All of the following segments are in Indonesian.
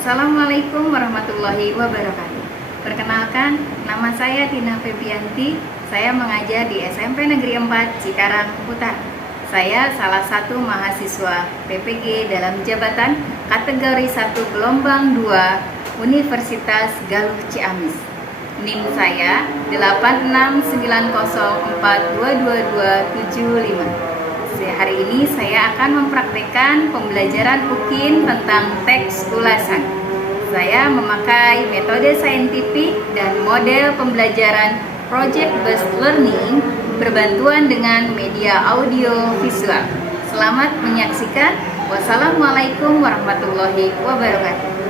Assalamualaikum warahmatullahi wabarakatuh. Perkenalkan, nama saya Tina Febianti. Saya mengajar di SMP Negeri 4 Cikarang Utara. Saya salah satu mahasiswa PPG dalam jabatan kategori 1 gelombang 2 Universitas Galuh Ciamis. NIM saya 8690422275. Hari ini saya akan mempraktekkan pembelajaran UKIN tentang teks ulasan. Saya memakai metode saintifik dan model pembelajaran Project Based Learning berbantuan dengan media audio visual. Selamat menyaksikan. Wassalamualaikum warahmatullahi wabarakatuh.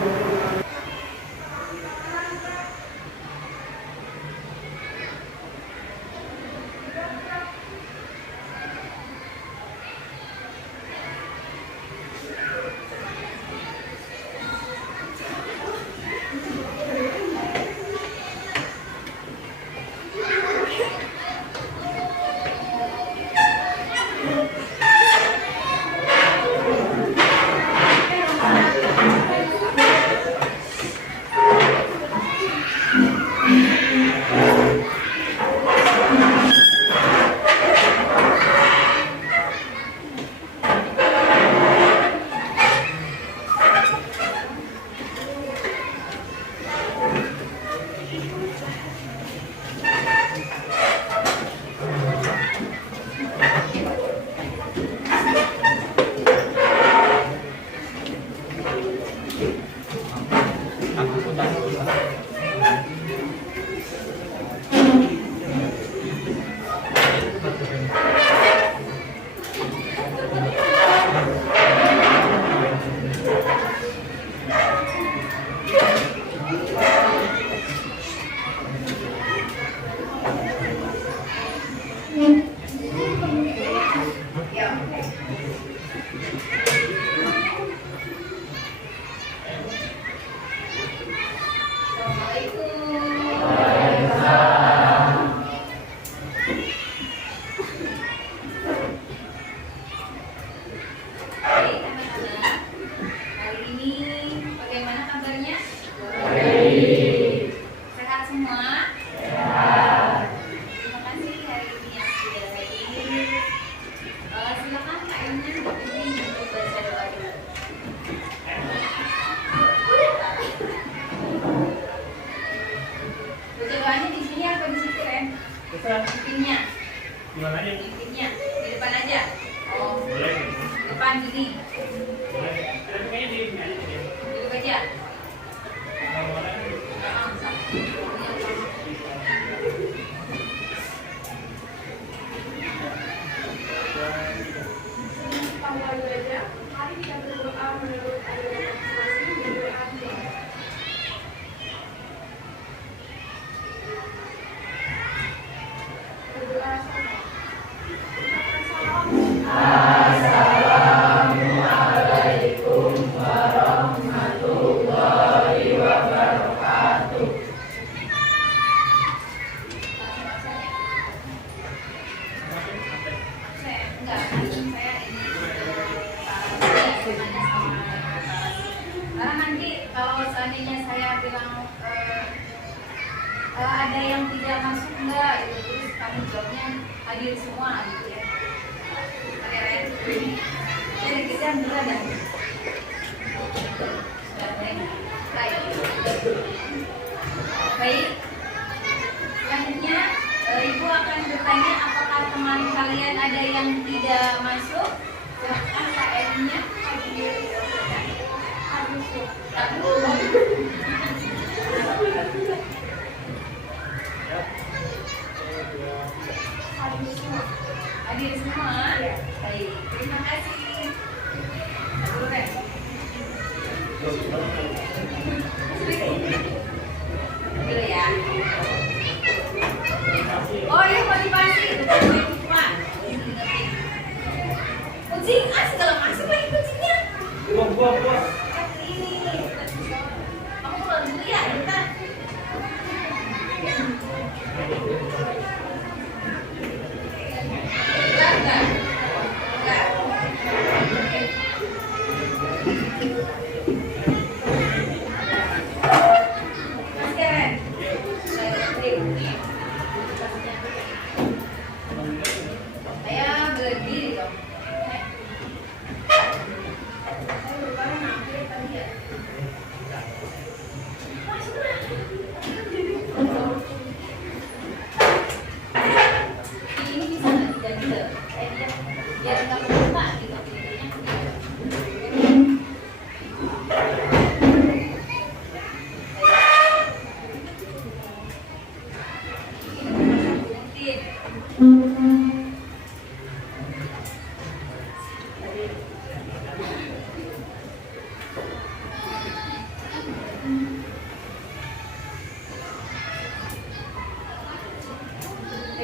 Pinnya. Gimana aja? Pinnya di depan aja. Oh. Boleh. Depan gini. Boleh. Kayaknya di sini aja. Duduk aja. Mari kita berdoa menurut ayat masing-masing berdoa. Assalamualaikum warahmatullahi wabarakatuh. Karena nanti kalau seandainya saya bilang ada yang tidak masuk enggak gitu, terus kamu jawabnya hadir semua gitu ya. Oke, Ren. Jadi kita dulu ada. Baik. Baik. Selanjutnya Ibu akan bertanya apakah teman kalian ada yang tidak masuk. Silahkan KM-nya hadir. Hadir semua. Baik, terima kasih. Dulu, Ren. Dulu ya. Oh iya, motivasi. Kucing, segala masuk lagi kucingnya. Buah. Ini. Kamu pulang dulu ya, bentar. Enggak.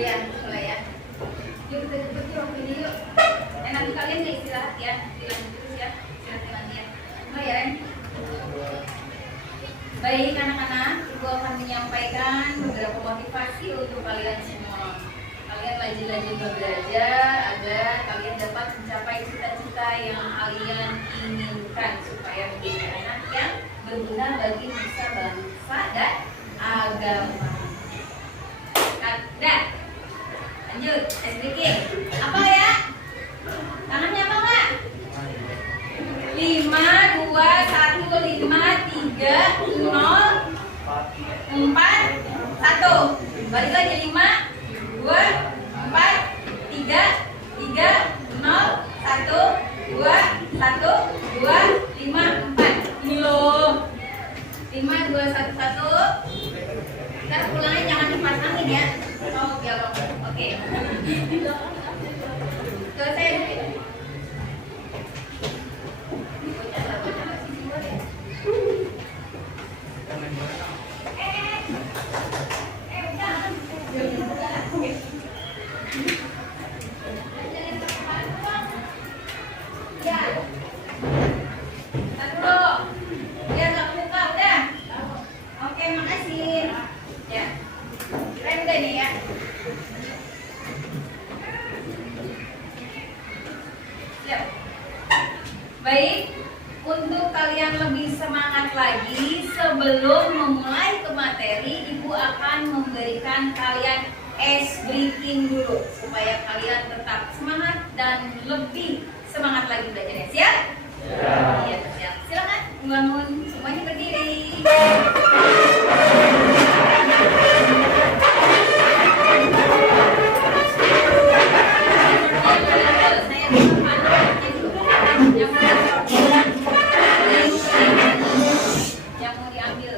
Ya, mulai ya. Yuk kita cepet yuk, ini yuk. Nanti kalian nih istirahat ya, dilanjut terus ya, istirahat nanti ya. Mulai ya, Ren. Baik anak-anak, Ibu akan menyampaikan beberapa motivasi untuk kalian semua. Kalian rajin-rajin belajar agar kalian dapat mencapai cita-cita yang kalian inginkan supaya menjadi anak yang berguna bagi nusa bangsa dan agama. Dah, lanjut. SBK. Apa ya? Tangannya apa enggak? 5, 2, 1, 5, 3, 0, 4, 1. Balik lagi 5, 2, 4, 3, 3, 0, 1, 2, 1, 2, 5, 4. Ini loh. 5, 2, 1, 1. Ntar pulangnya jangan dipasangin ya. Oh, oke. Oke. Tuh saya baik, untuk kalian lebih semangat lagi sebelum memulai ke materi, Ibu akan memberikan kalian ice breaking dulu supaya kalian tetap semangat dan lebih semangat lagi belajarnya. Siap? Iya, siap. Silakan bangun, semuanya berdiri. Yang mau diambil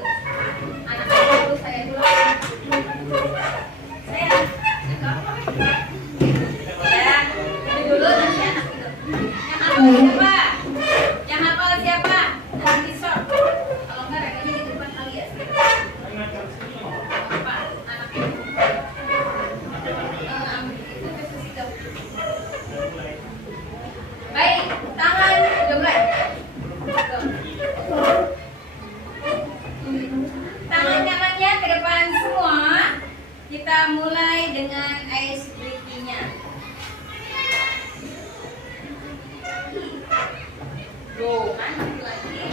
anak dulu, saya dulu. Saya ya, ini dulu nanti anak itu. Yang hafal siapa? Nanti short. Kalau enggak rekanya di depan kali ya. Apa? Anak itu. Itu versi itu. Baik, tangan udah mulai. Tangan kanannya ke depan semua. Kita mulai dengan ice breaking-nya. Loh, kan lagi.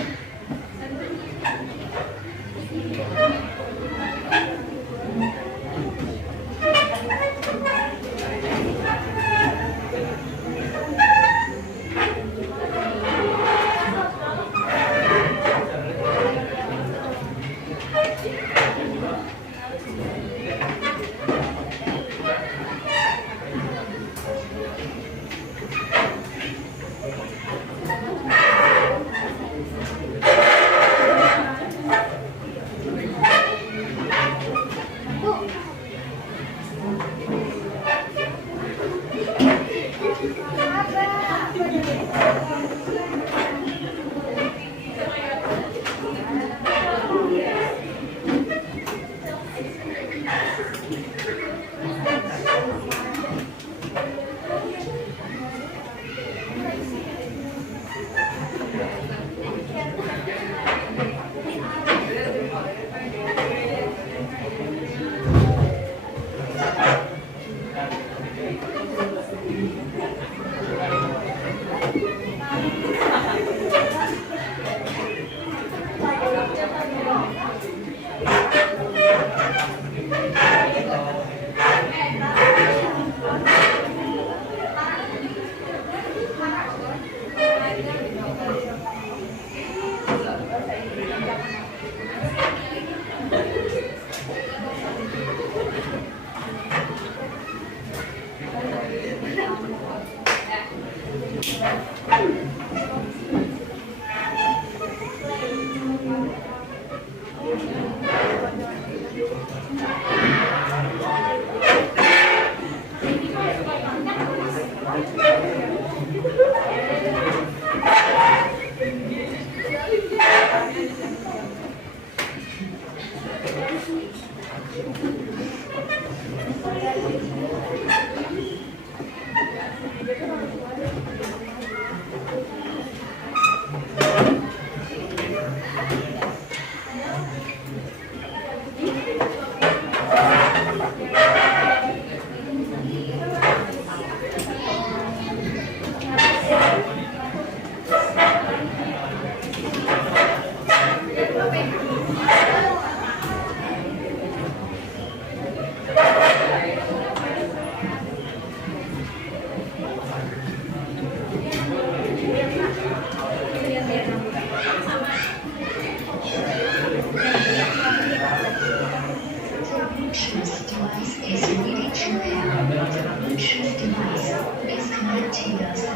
Sudah.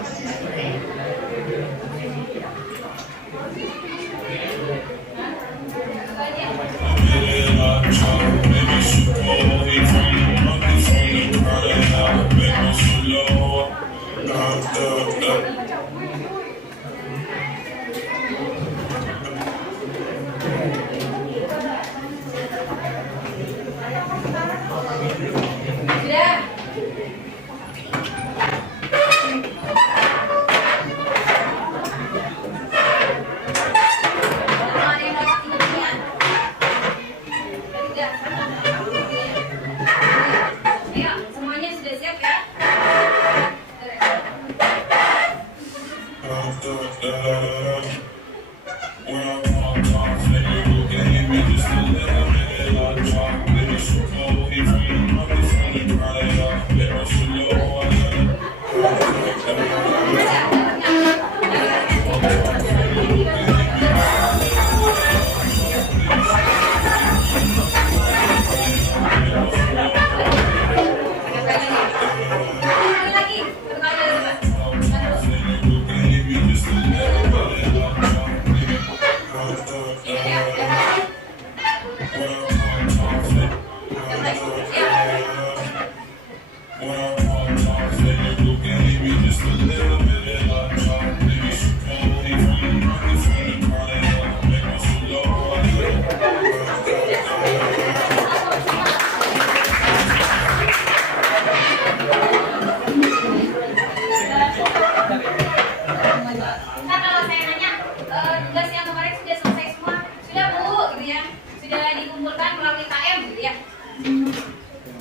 Ada yang dapat ini ya? Sudah. Ayo, semuanya sudah siap ya? Sekali lagi. Satu kali lagi, Pak. Nah, kalau saya nanya, tugas yang kemarin sudah selesai semua? Sudah, Bu, gitu ya. Sudah dikumpulkan melalui KM, gitu ya.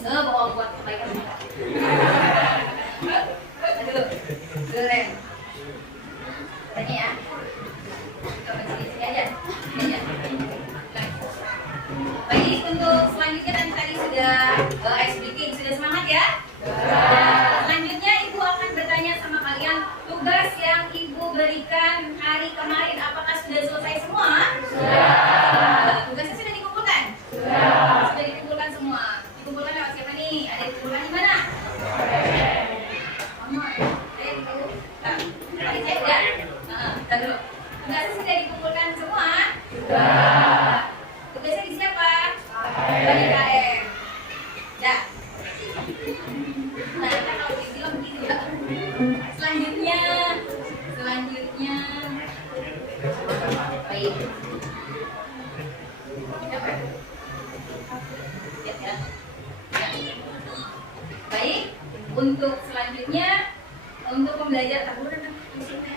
Bohong buat kebaikan. Aduh, keren. Tanya ya. Coba sini aja. Sini aja. Baik, untuk selanjutnya tadi sudah ice breaking. Sudah semangat ya? Selanjutnya Ibu akan bertanya sama kalian, tugas yang Ibu berikan hari kemarin apakah sudah selesai semua? Sudah. Tugasnya sudah dikumpulkan? Sudah dikumpulkan semua. Dikumpulkan lewat siapa nih? Ada yang dikumpulkan di mana? Mama, saya dikumpulkan. Tadi saya udah? Bentar dulu. Tugasnya sudah dikumpulkan semua? Sudah. Tugasnya di siapa? Di KM. Ya. Nah, kan kalau dibilang begitu ya. Selanjutnya. Baik. Siapa? Ya. Baik. Untuk selanjutnya, untuk pembelajaran taburan di sini.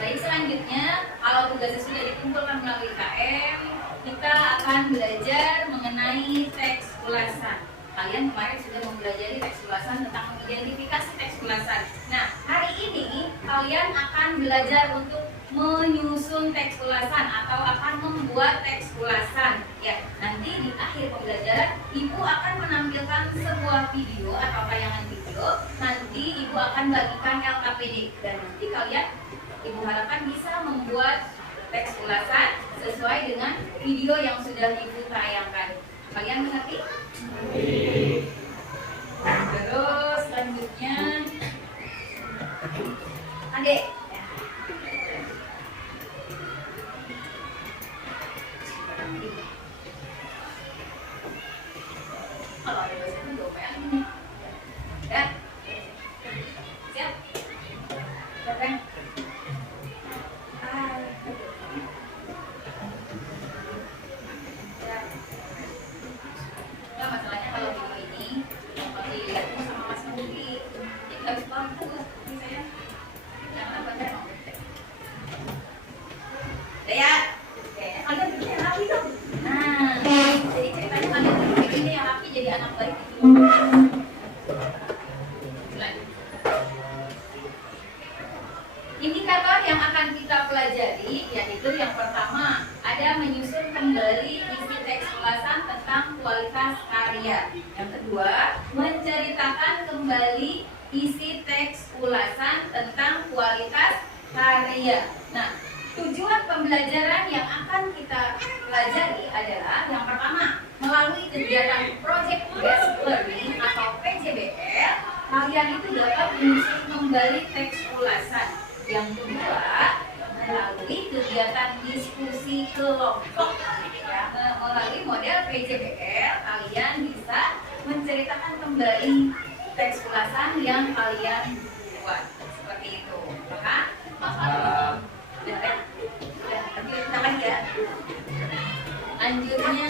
Baik, selanjutnya kalau tugasnya sudah dikumpulkan melalui KM, kita akan belajar mengenai teks ulasan. Kalian kemarin sudah mempelajari teks ulasan tentang mengidentifikasi teks ulasan. Nah, hari ini kalian akan belajar untuk menyusun teks ulasan atau akan membuat teks ulasan. Ya, nanti di akhir pembelajaran Ibu akan menampilkan sebuah video atau tayangan video. Nanti Ibu akan bagikan LKPD dan nanti kalian Ibu harapkan bisa membuat teks ulasan sesuai dengan video yang sudah Ibu tayangkan. Kalian mengerti? Terus selanjutnya Adek. Kalau ada bahasa itu domain ini. Ya. Siap? Siap kan? Nah, masalahnya kalau video ini dilihat sama Mas Mungki, jadi nggak bisa bagus. Ini saya karena baca emang gede. Udah ya? Oke, kalian bikin yang rapi dong. Nah, jadi ceritanya kalian bikin yang rapi jadi anak baik itu. Indikator yang akan kita pelajari yaitu yang pertama ada menyusun kembali isi teks ulasan tentang kualitas karya. Yang kedua, menceritakan kembali isi teks ulasan tentang kualitas karya. Nah, tujuan pembelajaran yang akan kita pelajari adalah yang pertama, melalui kegiatan Project Based Learning atau PJBL, kalian itu dapat menyusun kembali teks ulasan. Yang kedua, melalui kegiatan diskusi kelompok. Ya, melalui model PJBL, kalian bisa menceritakan kembali teks ulasan yang kalian buat. Seperti itu. Maka kita lagi ya. Lanjutnya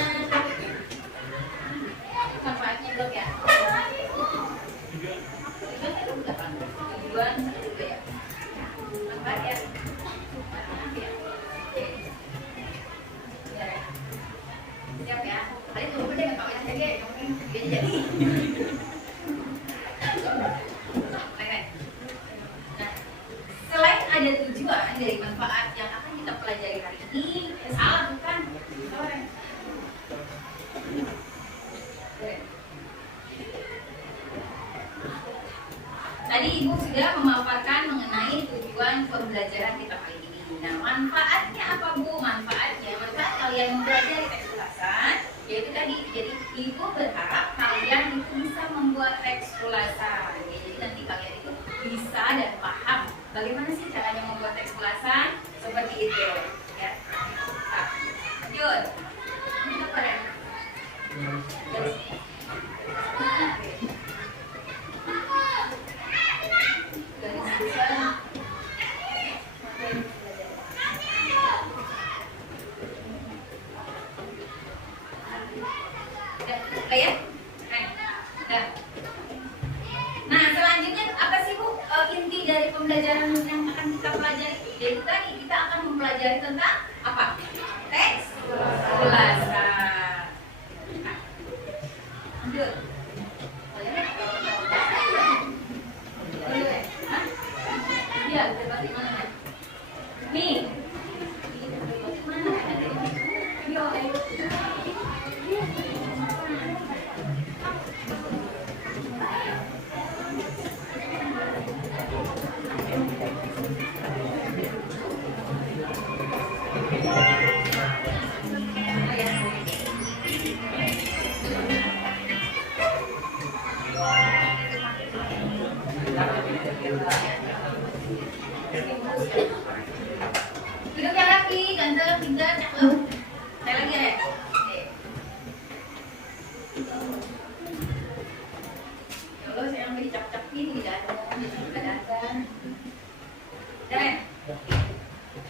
manfaatnya belum ya? Tujuan juga ya. Manfaat ya. Oke. Siap ya. Tadi tunggu deh kalau yang aja mungkin dia jadi. Nah, selain ada tujuan dari manfaat yang akan kita pelajari hari ini, salah bukan? Tadi Ibu sudah memaparkan mengenai tujuan pembelajaran kita kali ini. Nah, manfaatnya apa Bu? Manfaat kalian mempelajari teks ulasan, yaitu tadi, jadi Ibu berharap kalian itu bisa membuat teks ulasan. Ya, jadi nanti kalian itu bisa dan paham bagaimana sih caranya membuat teks ulasan seperti itu. Ya. Nah, lanjut. Ini apa ya? Nah, selanjutnya apa sih Bu inti dari pembelajaran yang akan kita pelajari? Jadi tadi kita akan mempelajari tentang apa? Teks ulasan. Lanjut. Iya, bagaimana? Nih. Hidupnya rapi, ganteng, pintar, cakep. Saya lagi ya. Kalau saya yang dicap-capin tidak ada. Dan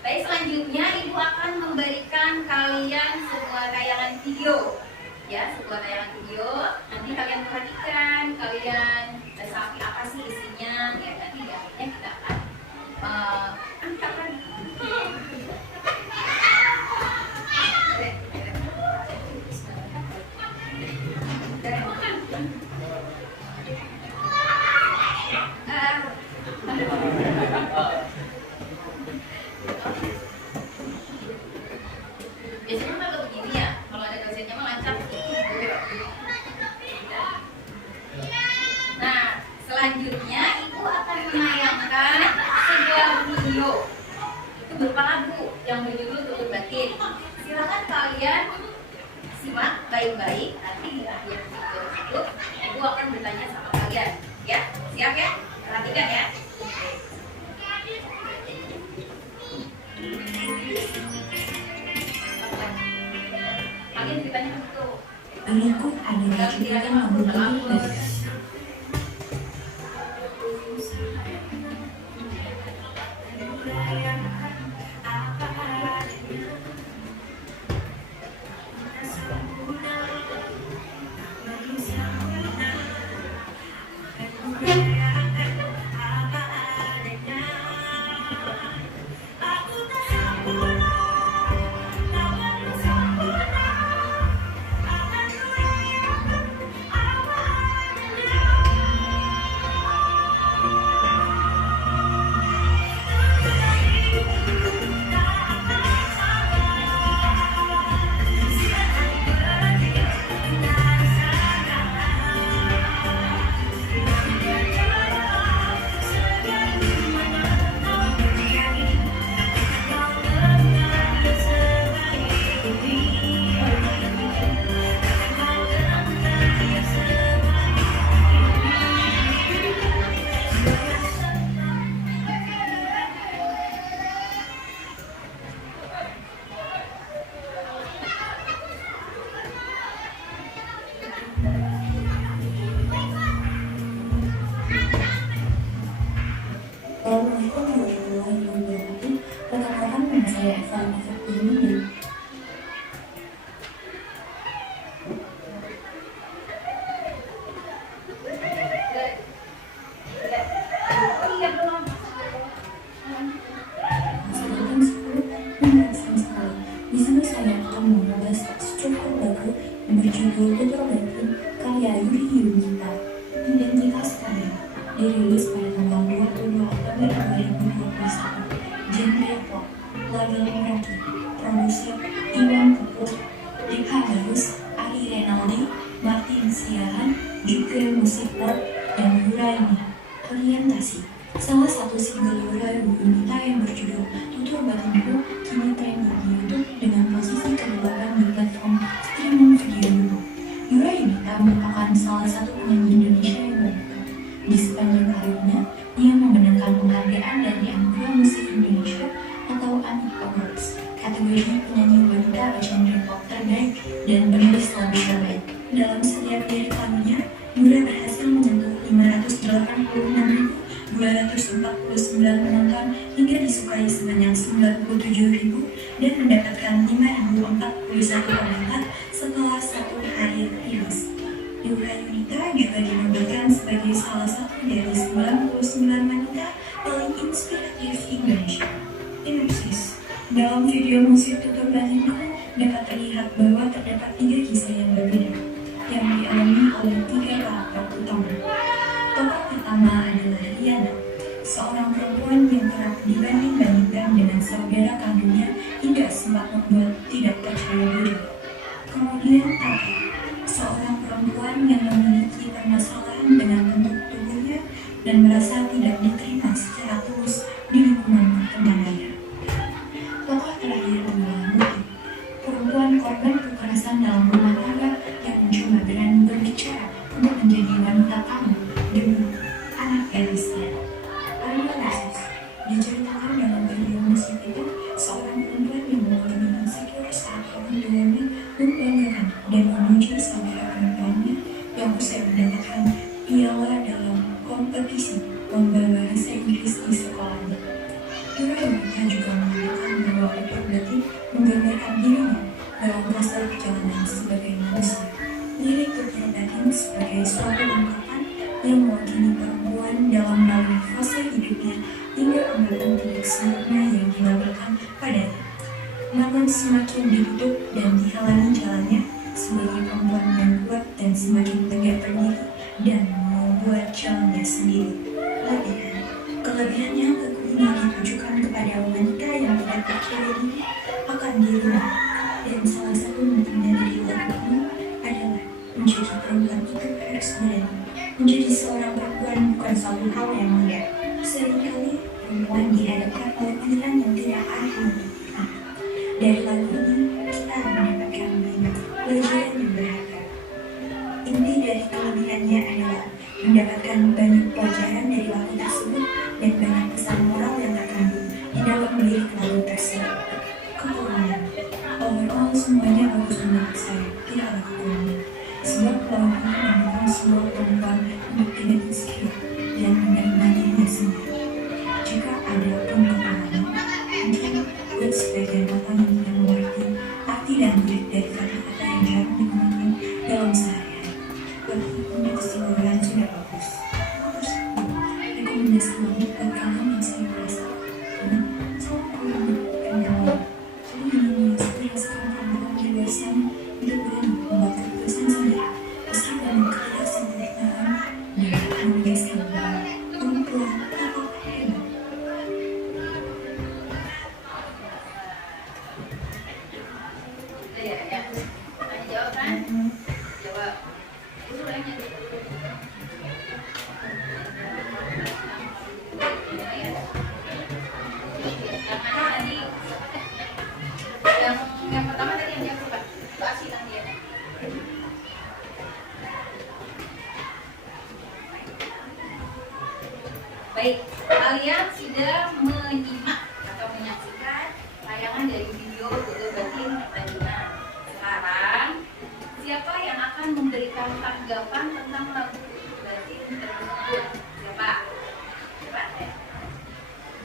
baik, selanjutnya Ibu akan memberikan kalian sebuah tayangan video. Ya, sebuah tayangan video. Nanti kalian perhatikan, kalian sampai apa sih isinya. Ya, nanti di akhirnya kita akan angkatkan. Biasanya kalau begini ya, kalau ada dosennya mah lancar. Nah, selanjutnya Ibu akan menayangkan sebuah video. Itu berupa lagu yang berjudul Tutur Batin. Silakan kalian simak baik-baik. Nanti di akhir video itu Ibu akan bertanya sama kalian. Ya, siap ya? Perhatikan ya. Kalian ceritanya begitu. Berikut adalah cerita membuat saya evaluasi ini. Iya belum. Sedangkan 10 menjelaskan sekali. Di sini saya akan membahas struktur lagu yang berjudul Tutur Batin karya Yuri Yunita. Identitas karya dirilis pada tanggal 22 Oktober 2021. Genre pop, label Meraki, produser Iwan Puput, Deka Barus, Ari Renaldi, Martin Siahan, juga musik pop dan Yuraini. Orientasi. Salah satu single Yura Yunita yang berjudul Tutur Batinku kini trending di YouTube dengan posisi ke-8 di platform streaming video YouTube. Yura Yunita merupakan salah satu penyanyi Indonesia yang berbakat. Di sepanjang karirnya, ia memenangkan penghargaan dari Anugerah Musik Indonesia atau AMI Awards, kategori penyanyi wanita genre pop terbaik dan penulis lagu terbaik. Dalam setiap lirik lagunya, Yura berhasil menyentuh 586.249 penonton hingga disukai sebanyak 97.000 dan mendapatkan 5.041 komentar setelah satu hari rilis. Yura Yunita juga dinobatkan sebagai salah satu dari 99 wanita paling inspiratif Indonesia. Sinopsis. Dalam video musik Tutur Batinku dapat terlihat bahwa terdapat 3 kisah yang berbeda yang dialami oleh 3 karakter utama. Tokoh pertama adalah Riana, seorang perempuan yang kerap dibanding-bandingkan dengan saudara kandungnya hingga sempat membuat tidak percaya diri. Kemudian Tata, seorang perempuan yang memiliki permasalahan dengan bentuk tubuhnya dan merasa tidak diterima secara tulus di lingkungan pertemanannya. Tokoh terakhir adalah Muti, perempuan korban kekerasan dalam rumah tangga yang mencoba berani berbicara untuk menjadi wanita kamu demi anak Elisnya. Analisis diceritakan dalam video musik itu, seorang perempuan yang mengalami insecure saat orang tuanya membanggakan dan memuji saudara perempuannya yang usai mendapatkan piala dalam kompetisi lomba bahasa Inggris di sekolahnya. Yura Yunita juga mengatakan bahwa Tutur Batin menggambarkan dirinya dalam proses perjalanan sebagai manusia. Lirik Tutur Batin sebagai suatu ungkapan yang mewakili perempuan dalam melalui fase hidupnya hingga hambatan tidak sempurna yang dilakukan padanya. Namun semakin ditutup dan dihalangi jalannya sebagai perempuan yang kuat dan semakin tegak berdiri dan membuat jalannya sendiri. Kelebihannya lagu ini ditujukan kepada wanita yang tidak percaya diri akan dirinya, dan salah satu pentingnya dari lagu ini adalah menjadi perempuan itu harus berani. Menjadi seorang perempuan bukan suatu hal yang mudah. Seringkali perempuan dihadapkan oleh pilihan yang tidak adil. Dari lagu ini kita mendapatkan banyak pelajaran yang berharga. Inti dari kelebihannya adalah mendapatkan banyak pelajaran dari lagu tersebut dan banyak pesan moral yang terkandung di dalam lirik lagu tersebut. Kekurangan. Overall semuanya bagus menurut saya, tidak ada kekurangan. Sebab lagu ini mendukung semua perempuan untuk tidak insecure dan menerima dirinya sendiri. Jika ada pun kekurangan, mungkin buat sebagian orang yang tidak mengerti arti dan lirik dari kata-kata yang jarang digunakan dalam sehari-hari. Berarti untuk keseluruhan sudah bagus. Rekomendasi banget buat kalian yang sering merasa karena sangat kurang kendala. Jadi ini saya sekarang perempuan di luar sana untuk berani membuat keputusan sendiri besar dan ketidaksempurnaan dan menegaskan bahwa perempuan tetap hebat. Ya, ya. Tanya jawab kan? Jawab. Dulu nanya dulu. Yang mana tadi? Yang pertama tadi yang jawab Pak. Itu Asi nanti ya. Baik, kalian sudah menyimak atau menyaksikan tayangan dari video Tutur Batin pertandingan. Sekarang, siapa yang akan memberikan tanggapan tentang lagu Tutur Batin tersebut? Siapa? Siapa ya?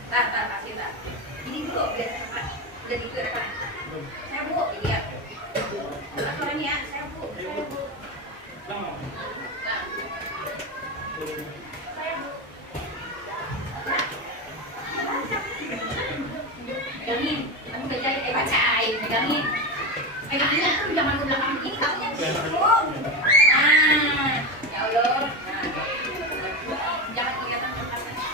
Tar, kasih tar. Ini dulu biar cepat. Udah gitu ya Pak. Saya Bu, iya. Suaranya ya, saya Bu. Lama. Nah. Pegangin, kamu bacain, bacain, pegangin. Peganginnya tuh jangan ke belakang begini, kamu yang situ. Nah, ya Allah. Nah, jangan kelihatan kertasnya.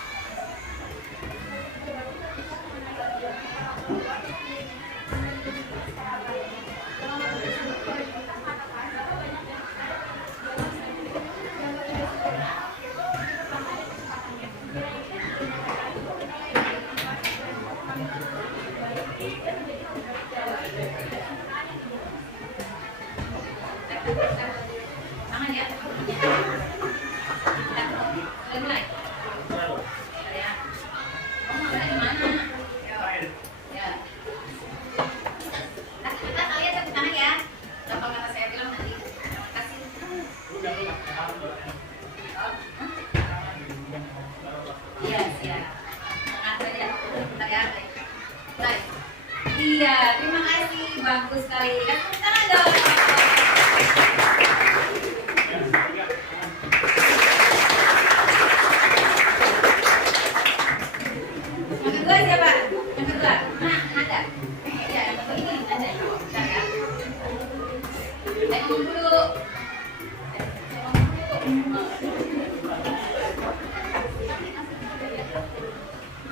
Tangan ya. Udah mulai. Ya. Kamu mulai di mana? Ya. Kita kalian tepuk tangan ya. Apa kata saya bilang nanti. Terima kasih. Iya, siap. Angkat saja. Bentar ya. Baik. Iya, terima kasih. Bagus sekali. Tepuk tangan dong. Yang kedua siapa? Yang kedua. Nah, ada. Ya, yang kedua ini ada. Bentar ya. Saya ngomong dulu.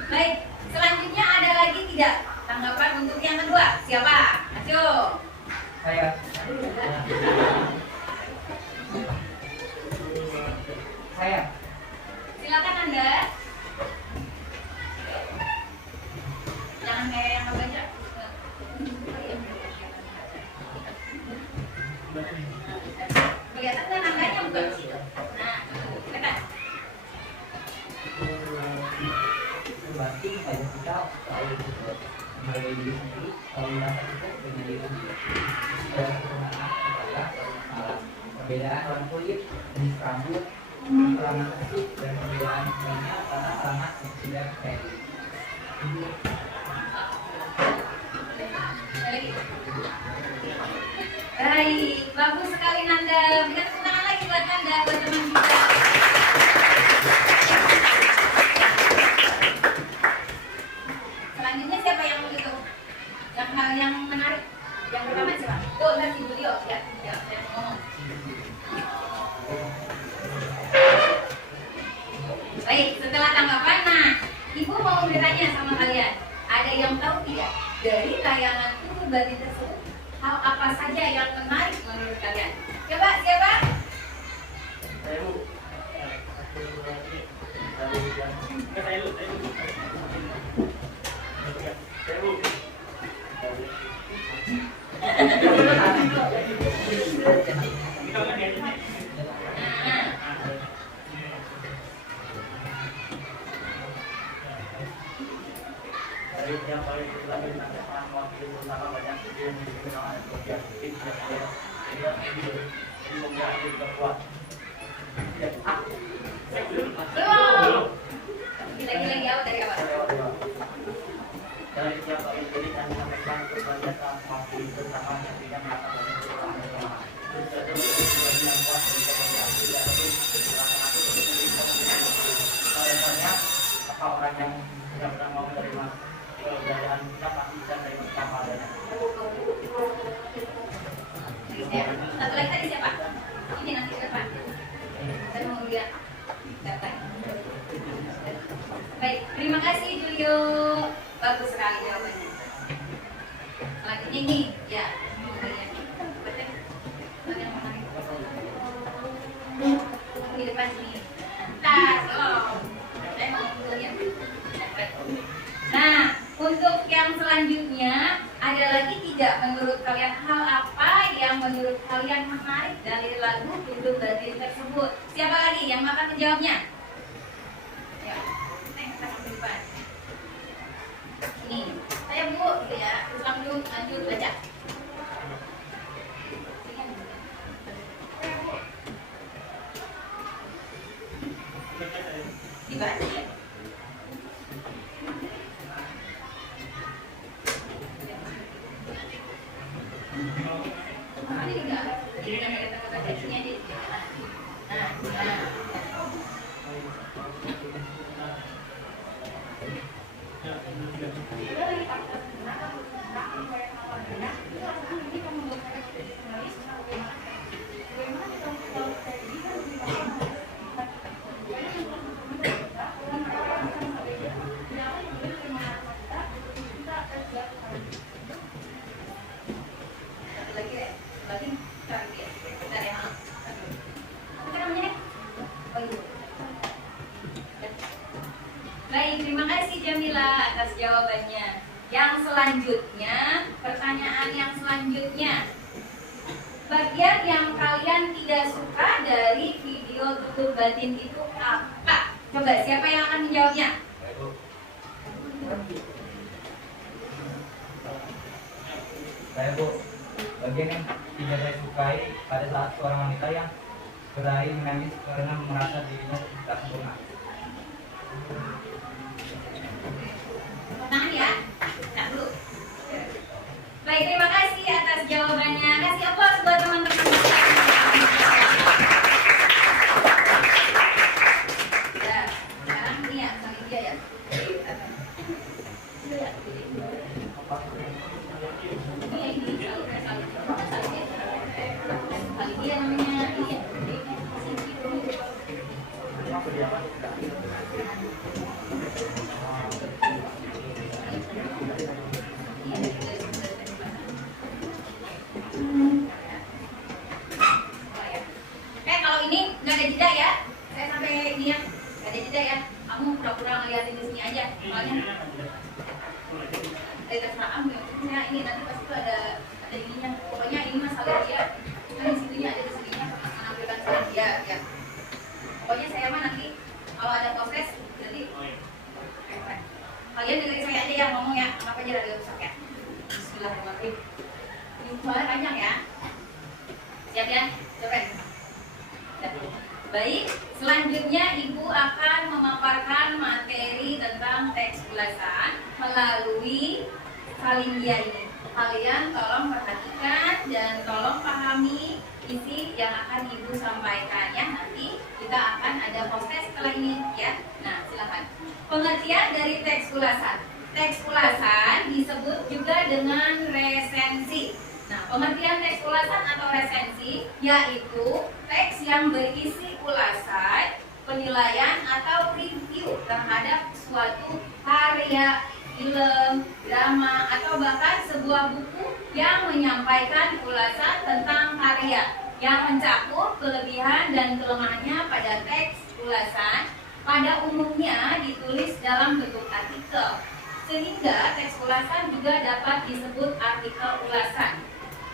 Baik, selanjutnya ada lagi tidak tanggapan untuk yang kedua? Siapa? Ayo. Saya. Saya. Silakan Anda. Jangan kayak yang ngebaca. Kelihatan kan angkanya bukan di situ. Nah, kelihatan. Berbakti pada kita selalu menghargai diri sendiri, selalu merasa cukup dengan diri sendiri. Dan kebenaran kepada malam. Perbedaan warna kulit, jenis rambut, warna kulit, dan perbedaan lainnya karena alamat yang tidak kayak Lagi. Baik, bagus sekali Nanda. Berikan tepuk tangan lagi buat Nanda, buat teman kita. Selanjutnya siapa yang itu? Yang menarik? Yang pertama siapa? Oh, nanti Julio ya. Ya, saya mau ngomong. Baik, setelah tanggapan, nah, Ibu mau bertanya sama kalian. Ada yang tahu tidak dari tayangan tubuh batin tersebut? Hal apa saja yang menarik menurut kalian? Coba siapa? Saya Bu. Saya Bu. Saya Bu. Ini kalau dia ini. Nah, dari yang paling lagi nanti waktu bersama banyak yang dikenal yang tips ya jadi membuat kita kuat. belum. Lagi awal dari awal. Dari setiap kali jadi kami sampaikan kepada waktu bersama yang tidak melakukan terus ada yang kuat untuk menjadi tidak banyak apa orang yang tidak pernah mau menerima kejayaan kita pasti bisa menerima apa adanya. Satu lagi tadi siapa? Ini nanti siapa? Saya mau lihat data. Baik, terima kasih Julio. Bagus sekali jawabannya. Selanjutnya ini, ya. Di depan sini. Tas, oh. Saya mau lihat. Nah, untuk yang selanjutnya ada lagi tidak menurut kalian hal apa yang menurut kalian menarik dari lagu Tutup Batin tersebut? Siapa lagi yang akan menjawabnya? Ya, kita sampai depan. Ini, saya Bu, gitu ya. Lanjut baca. Dibaca. Satu lagi deh, lagi cantik. Bentar ya. Apa namanya? Oh iya. Baik, terima kasih Jamila atas jawabannya. Yang selanjutnya, pertanyaan yang selanjutnya. Bagian yang kalian tidak suka dari video tutur batin itu apa? Coba siapa yang akan menjawabnya? Saya Bu, bagian yang tidak saya sukai pada saat seorang wanita yang berakhir menangis karena merasa dirinya tidak sempurna. Tangan ya. Nah, dulu. Baik, terima kasih atas jawabannya. Kasih aplaus buat teman-teman. Ya, sekarang ini ya, sambil dia ya. Ini kali dia namanya. Iya. Kalau ini nggak ada jeda ya, saya sampai ini ya, nggak ada jeda ya. Kamu pura-pura ngeliatin di sini aja, soalnya terserah kamu ya. Ini nanti pasti tuh ada ininya. Pokoknya ini masalah dia, kan di situnya ada di sininya menampilkan slide dia ya. Pokoknya saya mah nanti kalau ada proses jadi kalian dengerin saya aja ya ngomong ya, apa aja dari rusak ya. Bismillahirrahmanirrahim. Ini soalnya panjang ya. Siap ya? Coba. Baik, selanjutnya Ibu akan memaparkan materi tentang teks ulasan melalui Salindia ini. Kalian tolong perhatikan dan tolong pahami isi yang akan Ibu sampaikan ya. Nanti kita akan ada proses setelah ini ya. Nah, silakan. Pengertian dari teks ulasan. Teks ulasan disebut juga dengan resensi. Nah, pengertian teks ulasan atau resensi yaitu teks yang berisi ulasan, penilaian atau review terhadap suatu karya, film, drama, atau bahkan sebuah buku yang menyampaikan ulasan tentang karya yang mencakup kelebihan dan kelemahannya pada teks ulasan pada umumnya ditulis dalam bentuk artikel. Sehingga teks ulasan juga dapat disebut artikel ulasan.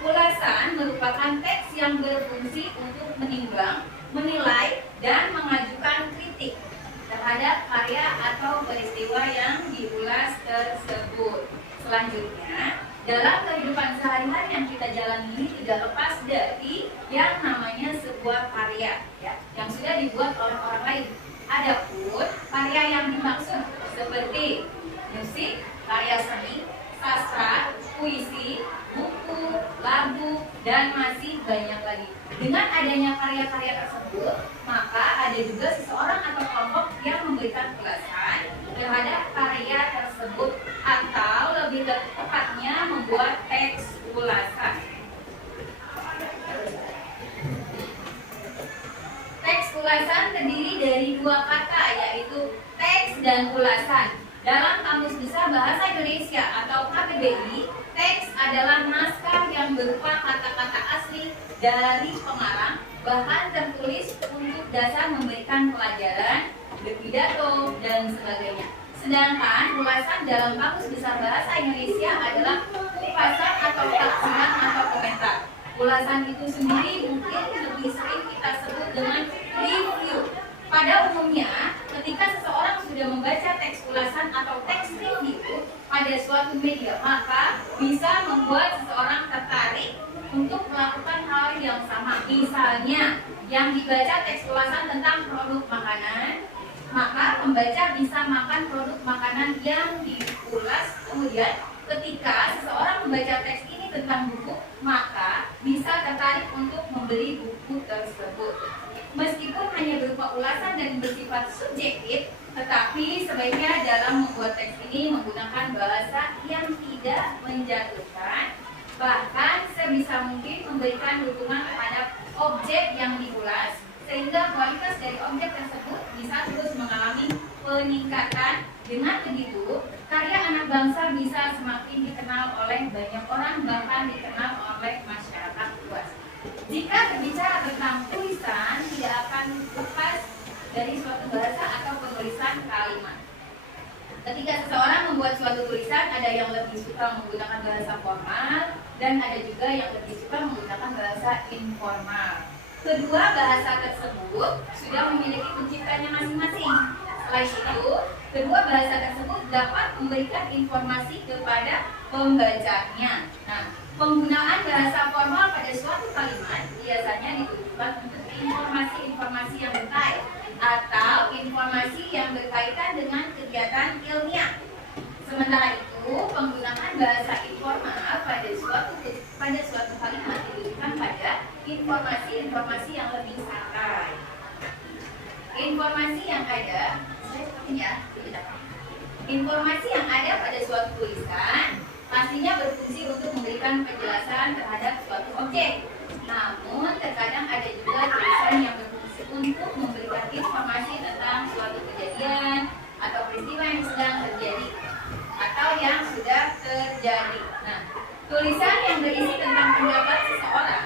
Ulasan merupakan teks yang berfungsi untuk menimbang, menilai, dan mengajukan kritik terhadap karya atau peristiwa yang diulas tersebut. Selanjutnya, dalam kehidupan sehari-hari yang kita jalani ini tidak lepas dari yang namanya sebuah karya ya, yang sudah dibuat oleh orang lain. Adapun karya yang dimaksud seperti musik, karya seni, sastra, puisi, buku, lagu, dan masih banyak lagi. Dengan adanya karya-karya tersebut, maka ada juga seseorang atau kelompok yang memberikan ulasan terhadap karya tersebut atau lebih tepatnya membuat teks ulasan. Teks ulasan terdiri dari dua kata yaitu teks dan ulasan. Dalam Kamus Besar Bahasa Indonesia atau KBBI, teks adalah naskah yang berupa kata-kata asli dari pengarang, bahan tertulis untuk dasar memberikan pelajaran, berpidato, dan sebagainya. Sedangkan ulasan dalam Kamus Besar Bahasa Indonesia adalah kupasan atau tafsiran atau komentar. Ulasan itu sendiri mungkin lebih sering kita sebut dengan review. Pada umumnya, ketika seseorang sudah membaca teks ulasan atau teks review pada suatu media, maka bisa membuat seseorang tertarik untuk melakukan hal yang sama. Misalnya, yang dibaca teks ulasan tentang produk makanan, maka pembaca bisa makan produk makanan yang diulas. Kemudian, ketika seseorang membaca teks ini tentang buku, maka bisa tertarik untuk membeli buku tersebut. Meskipun hanya hanya berupa ulasan dan bersifat subjektif, tetapi sebaiknya dalam membuat teks ini menggunakan bahasa yang tidak menjatuhkan, bahkan sebisa mungkin memberikan dukungan terhadap objek yang diulas, sehingga kualitas dari objek tersebut bisa terus mengalami peningkatan. Dengan begitu, karya anak bangsa bisa semakin dikenal oleh banyak orang, bahkan dikenal oleh masyarakat luas. Jika berbicara tentang tulisan, tidak akan lepas dari suatu bahasa atau penulisan kalimat. Ketika seseorang membuat suatu tulisan, ada yang lebih suka menggunakan bahasa formal dan ada juga yang lebih suka menggunakan bahasa informal. Kedua bahasa tersebut sudah memiliki penciptanya masing-masing. Selain itu, kedua bahasa tersebut dapat memberikan informasi kepada pembacanya. Nah, penggunaan bahasa formal pada suatu kalimat biasanya ditujukan untuk informasi-informasi yang detail atau informasi yang berkaitan dengan kegiatan ilmiah. Sementara itu, penggunaan bahasa informal pada suatu kalimat ditujukan pada informasi-informasi yang lebih santai. Informasi yang ada pada suatu tulisan pastinya berfungsi untuk memberikan penjelasan terhadap suatu objek. Namun, terkadang ada juga tulisan yang berfungsi untuk memberikan informasi tentang suatu kejadian atau peristiwa yang sedang terjadi atau yang sudah terjadi. Nah, tulisan yang berisi tentang pendapat seseorang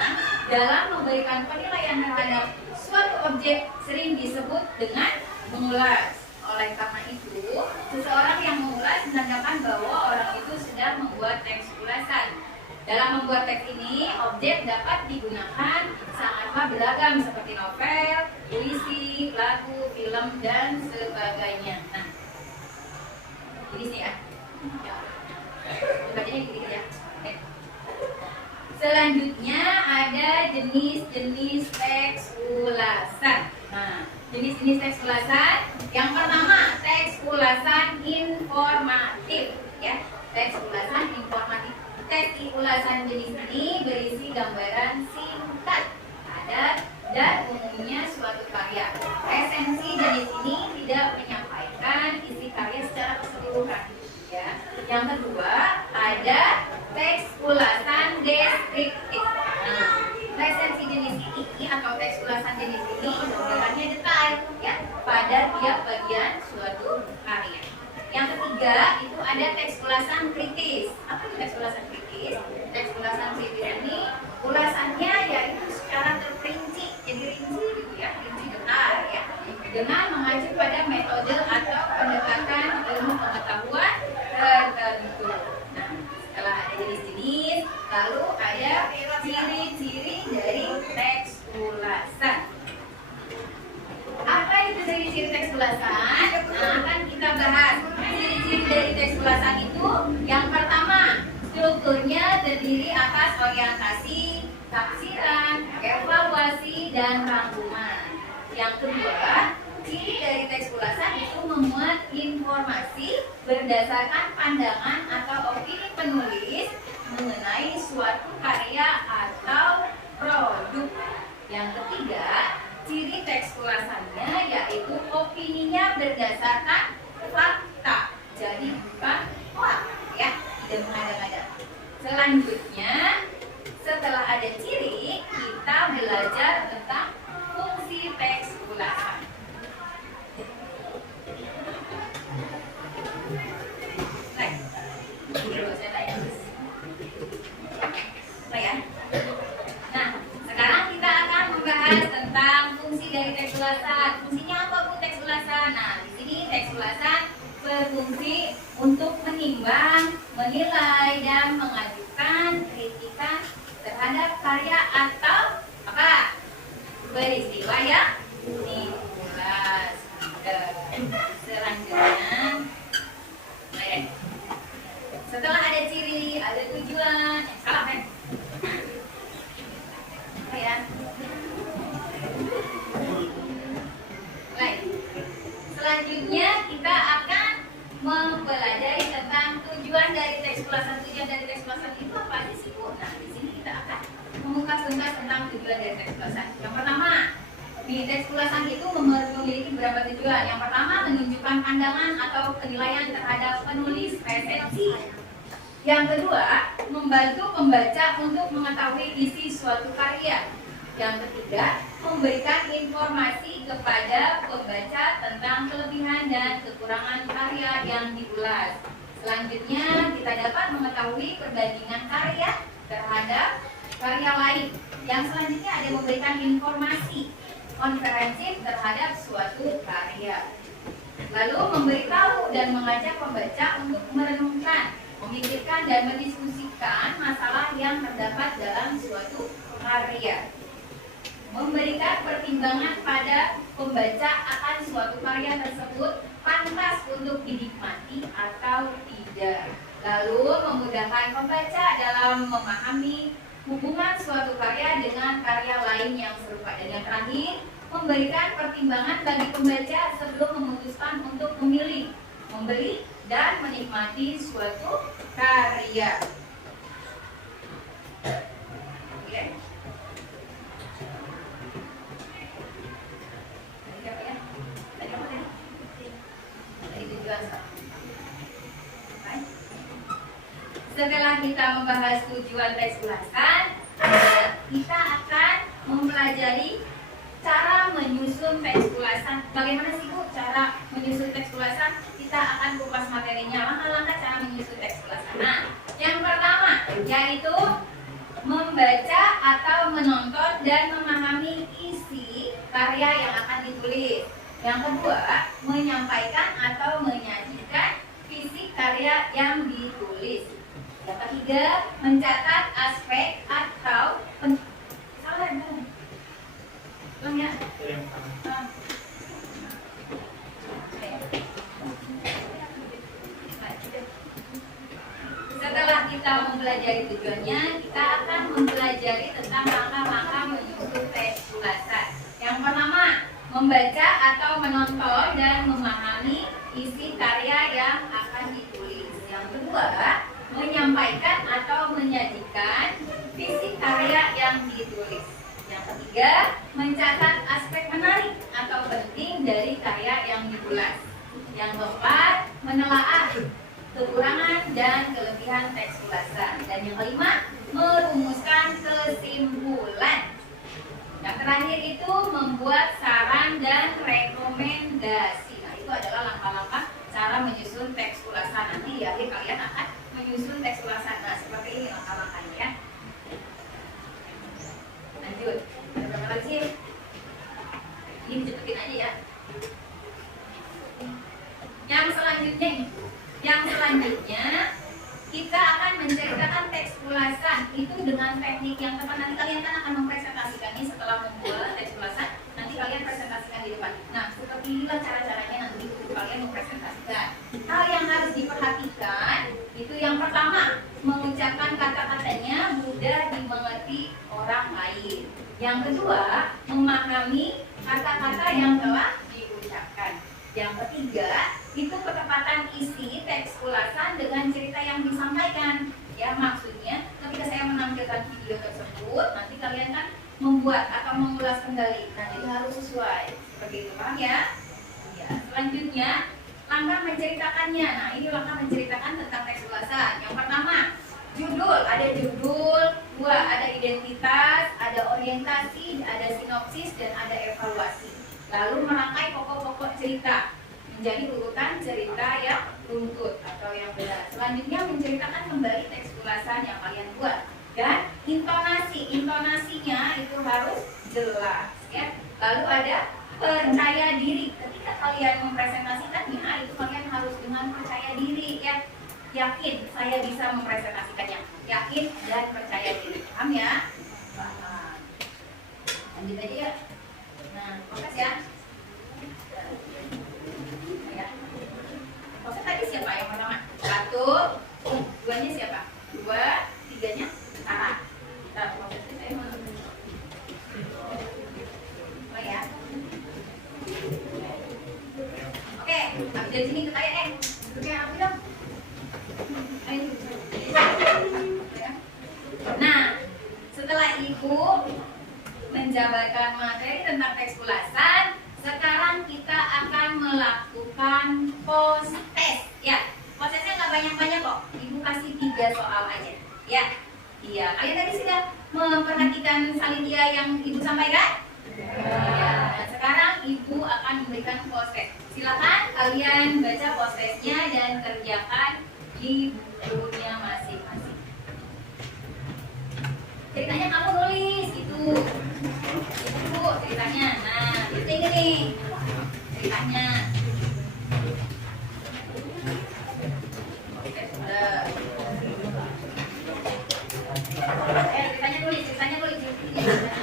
dalam memberikan penilaian terhadap suatu objek sering disebut dengan mengulas. Oleh karena itu, seseorang yang mengulas menandakan bahwa orang itu sedang membuat teks ulasan. Dalam membuat teks ini, objek dapat digunakan sangatlah beragam seperti novel, puisi, lagu, film, dan sebagainya. Nah, ini sih ya. Bukanya gini ya. Selanjutnya ada jenis-jenis teks ulasan. Nah, jenis-jenis teks ulasan. Yang pertama, teks ulasan informatif, ya. Teks ulasan informatif. Teks ulasan jenis ini berisi gambaran singkat, padat, dan umumnya suatu karya. Esensi jenis ini tidak menyampaikan isi karya secara keseluruhan, ya. Yang kedua, ada teks ulasan deskriptif. Nah, esensi jenis ini atau teks ulasan jenis ini gambarannya detail, ya, pada tiap bagian suatu karya. Yang ketiga itu ada teks ulasan kritis. Apa itu teks ulasan kritis? Teks ulasan kritis ini ulasannya yaitu secara terperinci, jadi rinci gitu ya, rinci detail ya, dengan mengacu pada metode atau pendekatan ilmu pengetahuan tertentu. Nah, setelah ada jenis-jenis, lalu ada ciri-ciri dari teks ulasan. Apa itu ciri-ciri teks ulasan? Nah, akan kita bahas. Ciri-ciri dari teks ulasan itu, yang pertama, strukturnya terdiri atas orientasi, tafsiran, evaluasi, dan rangkuman. Yang kedua, ciri dari teks ulasan itu memuat informasi berdasarkan pandangan atau opini penulis mengenai suatu karya atau produk. Yang ketiga, ciri teks ulasannya yaitu opininya berdasarkan fakta, jadi bukan hoax, ya, tidak mengada-ngada. Selanjutnya, setelah ada ciri, kita belajar tentang fungsi teks ulasan. Nah, sekarang kita akan membahas tentang fungsi dari teks ulasan. Fungsinya apa, Bu, teks ulasan? Nah, di sini teks ulasan berfungsi untuk menimbang, menilai, dan mengajukan kritikan terhadap karya atau apa? Peristiwa yang diulas. Selanjutnya, setelah ada ciri, ada tujuan. Salah kan? Ya. Baik. Selanjutnya kita akan mempelajari tentang tujuan dari teks ulasan. Tujuan dari teks ulasan itu apa sih, Bu? Nah, di sini kita akan mengupas tuntas tentang tujuan dari teks ulasan. Yang pertama, Nih, teks ulasan itu memiliki beberapa tujuan. Yang pertama, menunjukkan pandangan atau penilaian terhadap penulis resensi. Yang kedua, membantu pembaca untuk mengetahui isi suatu karya. Yang ketiga, memberikan informasi kepada pembaca tentang kelebihan dan kekurangan karya yang diulas. Selanjutnya, kita dapat mengetahui perbandingan karya terhadap karya lain. Yang selanjutnya ada memberikan informasi komprehensif terhadap suatu karya. Lalu memberitahu dan mengajak pembaca untuk merenungkan, memikirkan dan mendiskusikan masalah yang terdapat dalam suatu karya. Memberikan pertimbangan pada pembaca akan suatu karya tersebut pantas untuk dinikmati atau tidak. Lalu memudahkan pembaca dalam memahami hubungan suatu karya dengan karya lain yang serupa. Dan yang terakhir, memberikan pertimbangan bagi pembaca sebelum memutuskan untuk memilih, membeli, dan menikmati suatu karya. Oke. Tadi apa ya? Tadi apa tadi? Tadi tujuan satu. Setelah kita membahas tujuan teks ulasan, kita akan mempelajari cara menyusun teks ulasan. Bagaimana sih Bu cara menyusun teks ulasan? Kita akan kupas materinya, langkah-langkah cara menyusun teks ulasan. Nah, yang pertama yaitu membaca atau menonton dan memahami isi karya yang akan ditulis. Yang kedua, menyampaikan atau menyajikan visi karya yang ditulis. Yang ketiga, mencatat aspek atau salah ya. Setelah kita mempelajari tujuannya, kita akan mempelajari tentang langkah-langkah menyusun teks ulasan. Yang pertama, membaca atau menonton dan memahami isi karya yang akan ditulis. Yang kedua, menyampaikan atau menyajikan visi karya yang ditulis. Yang ketiga, mencatat aspek menarik atau penting dari karya yang diulas. Yang keempat, menelaah kekurangan dan kelebihan teks ulasan. Dan yang kelima, merumuskan kesimpulan. Yang terakhir itu membuat saran dan rekomendasi. Nah, itu adalah langkah-langkah cara menyusun teks ulasan. Nanti di akhir kalian akan menyusun teks ulasan. Nah, seperti ini langkah-langkahnya ya. Lanjut. Ada berapa lagi sih? Ini cepetin aja ya. Yang selanjutnya kita akan menceritakan teks ulasan itu dengan teknik yang tepat. Nanti kalian kan akan mempresentasikan ini setelah membuat teks ulasan. Nanti kalian presentasikan di depan. Nah, seperti inilah cara-caranya nanti untuk kalian mempresentasikan. Hal yang harus diperhatikan itu yang pertama, mengucapkan kata-katanya mudah dimengerti orang lain. Yang kedua, memahami kata-kata yang telah diucapkan. Yang ketiga, itu ketepatan isi teks ulasan dengan cerita yang disampaikan. Ya, maksudnya ketika saya menampilkan video tersebut, nanti kalian kan membuat atau mengulas kembali. Nah, jadi harus sesuai. Seperti itu, paham ya? Ya, selanjutnya langkah menceritakannya. Nah, ini langkah menceritakan tentang teks ulasan. Yang pertama, judul. Ada judul, dua, ada identitas, ada orientasi, ada sinopsis, dan ada evaluasi. Lalu merangkai pokok-pokok cerita menjadi urutan cerita yang runtut atau yang benar. Selanjutnya menceritakan kembali teks ulasan yang kalian buat. Dan intonasinya itu harus jelas ya. Lalu ada percaya diri. Ketika kalian mempresentasikannya, itu kalian harus dengan percaya diri ya. Yakin saya bisa mempresentasikannya. Yakin dan percaya diri. Paham ya? Paham. Lanjut aja ya. Nah, fokus ya. Fokus tadi siapa yang pertama? 1, 2-nya siapa? 2, 3-nya Sarah. Nah, fokusnya saya mau. Oh ya. Oke, habis dari sini ke saya duduknya aku dong. Ayo. Nah, setelah Ibu menjabarkan materi tentang teks ulasan kesulasan. Sekarang kita akan melakukan post test. Ya, prosesnya nggak banyak-banyak kok. Ibu kasih 3 soal aja. Ya, iya. Kalian tadi sudah memperhatikan salin yang ibu sampaikan? Ya. Nah, sekarang ibu akan memberikan post test. Silakan kalian baca post testnya dan kerjakan di bukunya masing-masing. Ceritanya kamu nulis gitu. Itu ceritanya. Nah, itu ini nih ceritanya. Oke, sudah. Ceritanya nulis. Ya, udah.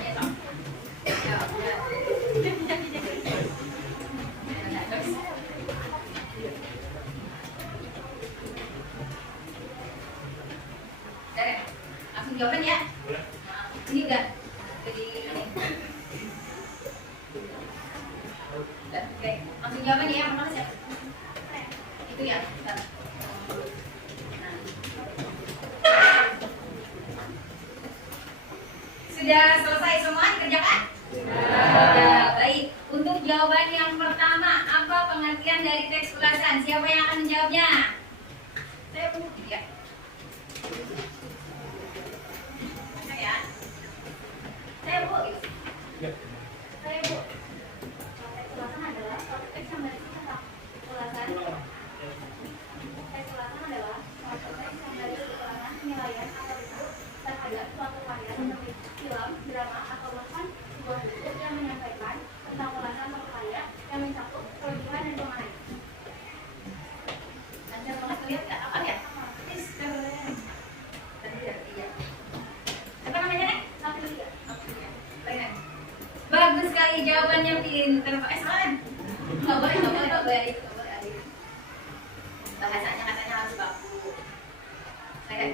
Udah, langsung jawaban ya. Nah, ini udah. Jadi ini. Udah, oke. Langsung jawaban ya, yang pertama siapa? Itu ya. Bentar. Nah. Sudah selesai semua dikerjakan? Sudah. Baik. Untuk jawaban yang pertama, apa pengertian dari teks ulasan? Siapa yang akan menjawabnya? Saya Bu. Ya. Saya. Saya Bu. Ya. Saya Bu. Teks ulasan adalah suatu teks yang berisi tentang ulasan. Teks ulasan adalah suatu teks yang berisi ulasan penilaian atau bentuk terhadap suatu karya seperti film, drama, atau bahkan sebuah buku yang menyampaikan tentang ulasan suatu karya yang mencakup kelebihan dan kelemahan. Lancar banget lihat nggak? Apa ya? Keren. Iya. Apa namanya nih? Aprilia. Keren. Bagus sekali jawabannya, pinter. Salah. Nggak boleh. Bahasanya katanya harus bagus. Oke.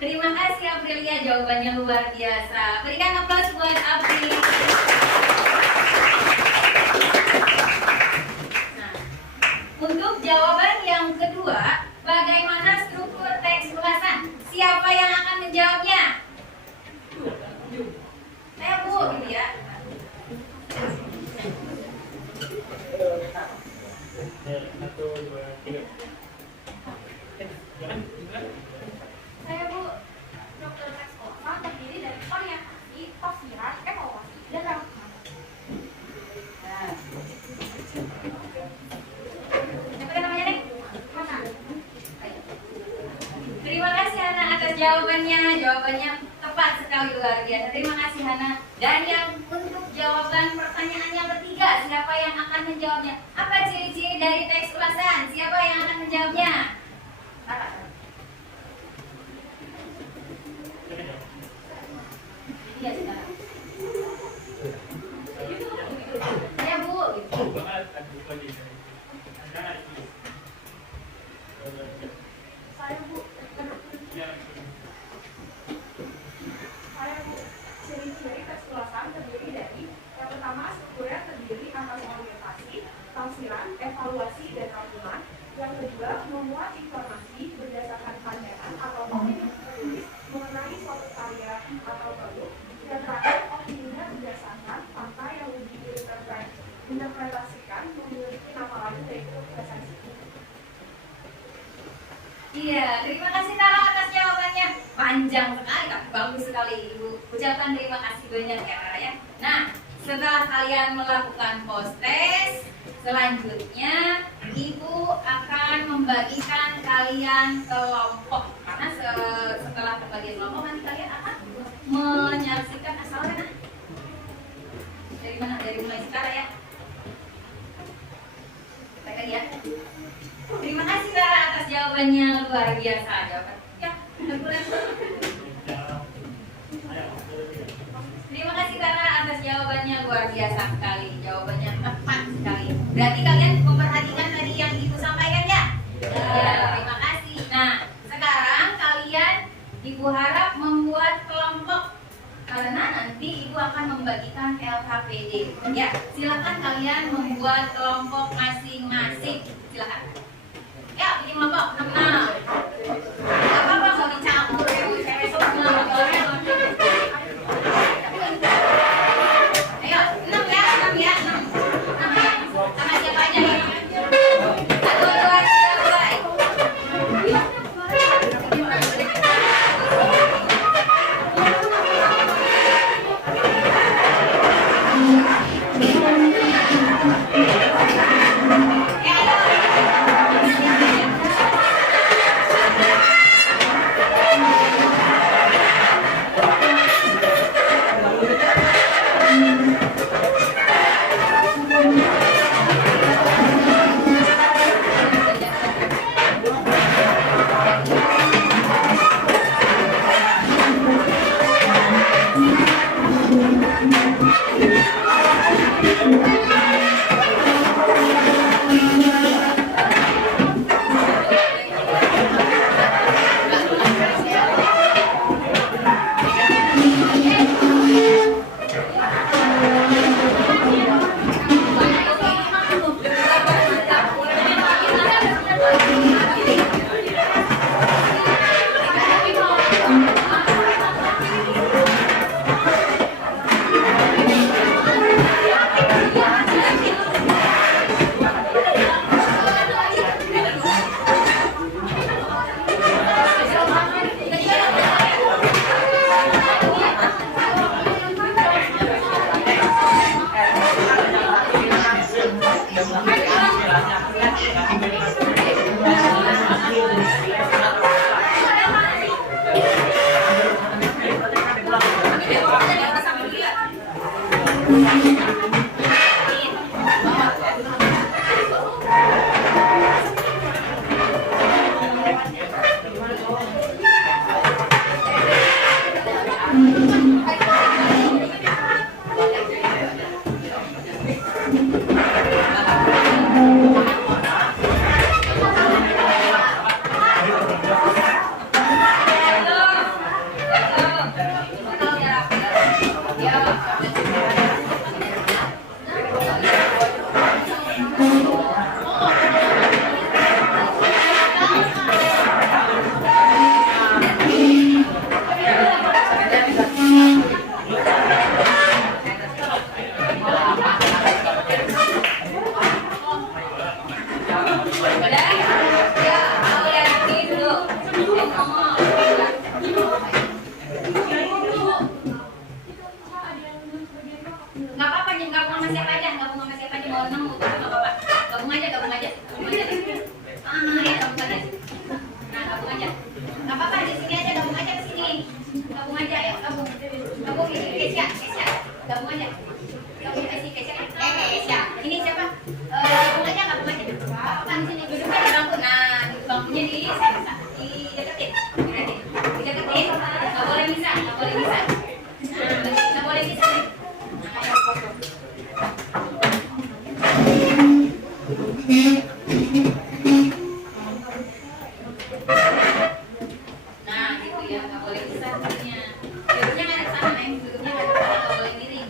Terima kasih Aprilia, jawabannya luar biasa. Berikan aplaus buat April. Nah, untuk jawaban yang kedua, bagaimana struktur teks ulasan? Siapa yang akan menjawabnya? Saya Bu, gitu ya. Satu, dua, tiga. Jangan. Saya Bu, struktur teks ulasan terdiri dari orientasi, tafsiran, evaluasi, dan rangkuman. Nah. Siapa namanya nih? Mana? Terima kasih Hana atas jawabannya. Jawabannya tepat sekali, luar biasa. Terima kasih Hana. Dan yang untuk jawaban pertanyaan yang ketiga, siapa yang akan menjawabnya? Apa ciri-ciri dari teks ulasan? Siapa yang akan menjawabnya? Iya, sekarang. Saya Bu. Gitu. Saya Bu, ciri-ciri teks ulasan terdiri dari yang pertama strukturnya terdiri atas orientasi, tafsiran, evaluasi, dan rangkuman. Yang kedua memuat informasi berdasarkan pandangan atau opini penulis mengenai suatu karya atau produk. Dan terakhir opininya berdasarkan fakta yang diinterpretasikan memiliki nama lain yaitu presensi. Iya, terima kasih Tara atas jawabannya. Panjang sekali, tapi bagus sekali Ibu. Ucapkan terima kasih banyak ya Tara ya. Nah, setelah kalian melakukan post test, selanjutnya Ibu akan membagikan kalian kelompok. Karena setelah pembagian kelompok nanti kalian akan menyaksikan asalnya. Dari mana? Dari mulai sekarang ya. Kita lihat. Terima kasih Tara atas jawabannya, luar biasa jawaban. Ya, boleh. Terima kasih Tara atas jawabannya, luar biasa sekali. Jawabannya tepat sekali. Berarti kalian memperhatikan tadi yang Ibu sampaikan ya? Ya, terima kasih. Nah, sekarang kalian Ibu harap membuat kelompok karena nanti Ibu akan membagikan LKPD. Ya, silakan kalian membuat kelompok masing-masing. Silakan. Ya, bikin kelompok 6. Gak apa-apa mau dicampur ya, cewek semua. Ayo, 6 ya. aja. Nggak apa-apa, di sini aja, gabung aja ke sini. Gabung aja, ya, gabung. Gabung ini Kesia. Gabung aja. Gabung ke sini Kesia. Kesia. Ini siapa? Gabung aja. Nggak apa-apa di sini. Duduknya di bangku. Nah, di bangkunya dideketin. Nggak boleh bisa. Nah, nggak boleh bisa. Nah, gitu ya, nggak boleh bisa duduknya. Duduknya kan ke sana, Neng. Duduknya kan ke sana, nggak boleh miring.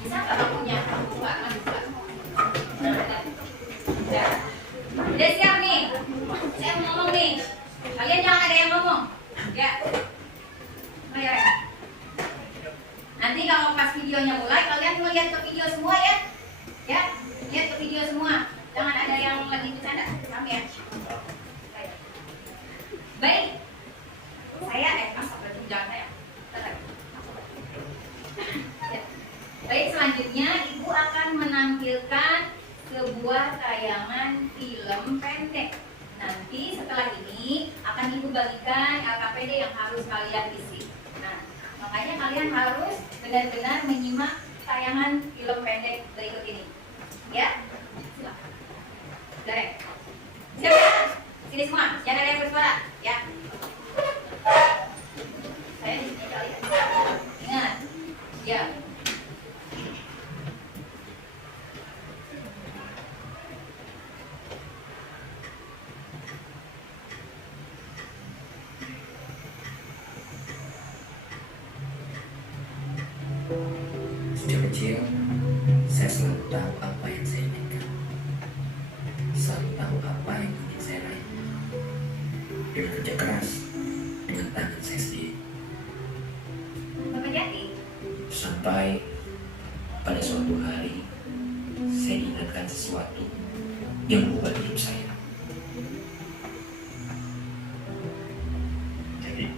Bisa nggak bangkunya? Buka. Nah, udah siap nih. Saya mau ngomong nih. Kalian jangan ada yang ngomong. Ya. Ayo, ya. Nanti kalau pas videonya mulai, kalian melihat ke video semua ya. Ya, lihat ke video semua. Jangan ada yang lagi bercanda. Paham ya? Baik. Saya masuk ke tunjangan saya. Ya. Baik, selanjutnya Ibu akan menampilkan sebuah tayangan film pendek. Nanti setelah ini akan Ibu bagikan LKPD yang harus kalian isi. Nah, makanya kalian harus benar-benar menyimak tayangan film pendek berikut ini. Ya, silakan. Derek. Siapa? Sini semua, jangan ada yang bersuara. Ya. Saya di sini kali ya. Ingat. Ya. Sejak kecil, saya selalu tahu apa yang saya inginkan. Selalu tahu apa yang ingin saya raih. Dengan kerja keras, dengan tangan saya sendiri. Bapak Jati. Sampai pada suatu hari, saya diingatkan sesuatu yang mengubah hidup saya. Jadi,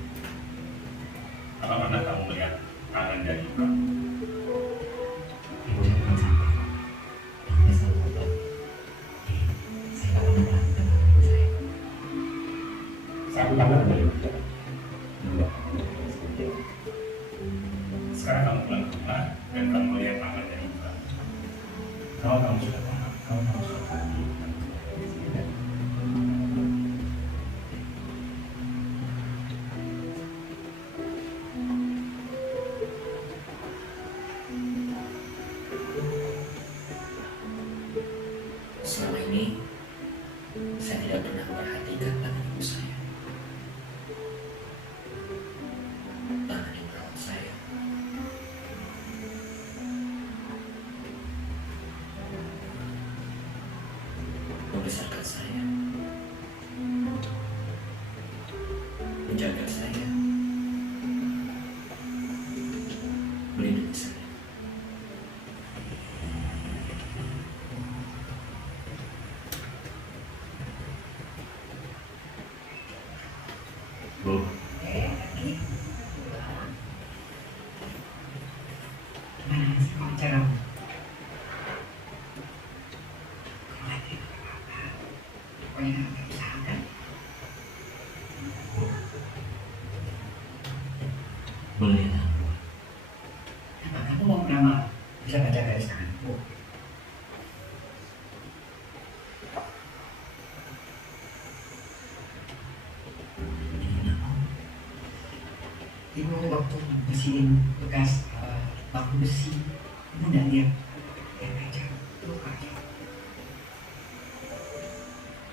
apa pernah kamu melihat tangan dari Yuka? Ibunya bukan sampai. Dia selalu ngomong. Saya gak pernah berantem dengan ibu saya. Satu tangan dari Yuka. Sekarang kamu pulang ke rumah dan kamu melihat tangan dari Yuka. Kalau kamu sudah paham, kamu sudah paham. Selama ini, saya tidak pernah memperhatikan tangan ibu saya. Tangan yang merawat saya. Membesarkan saya. Menjaga saya. Melindungi saya. Bu, Gimana sih kamu cara? Pokoknya nggak usaha kan? Boleh ya. Apa kamu mau nama? Bisa baca garis tanganku. Ibu waktu bersihin bekas batu besi, ibu nggak lihat yang aja, luka aja.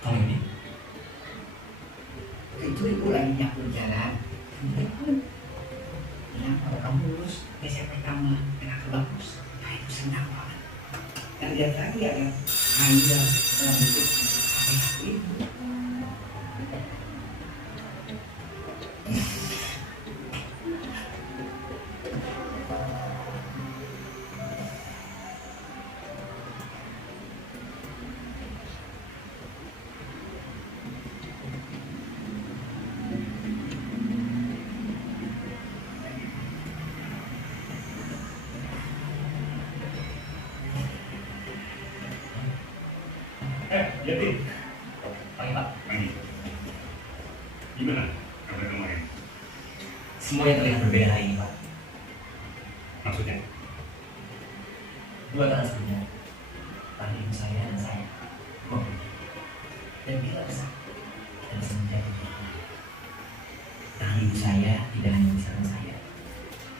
Kalau ini, itu ibu lagi nyapu jalan. Bilang kalau kamu lulus SMP pertama, enak bagus, nah itu senang banget. Dan lihat lagi ada air dalam bentuk HP ibu. Jadi, Oke Pak. Mandi. Gimana kabar kemarin? Semua yang terlihat berbeda hari ini, Pak. Maksudnya? Dua kata sebelumnya, tadi ibu saya dan saya. Oh, dan kita bisa menjadi. Tadi ibu saya tidak hanya misalkan saya,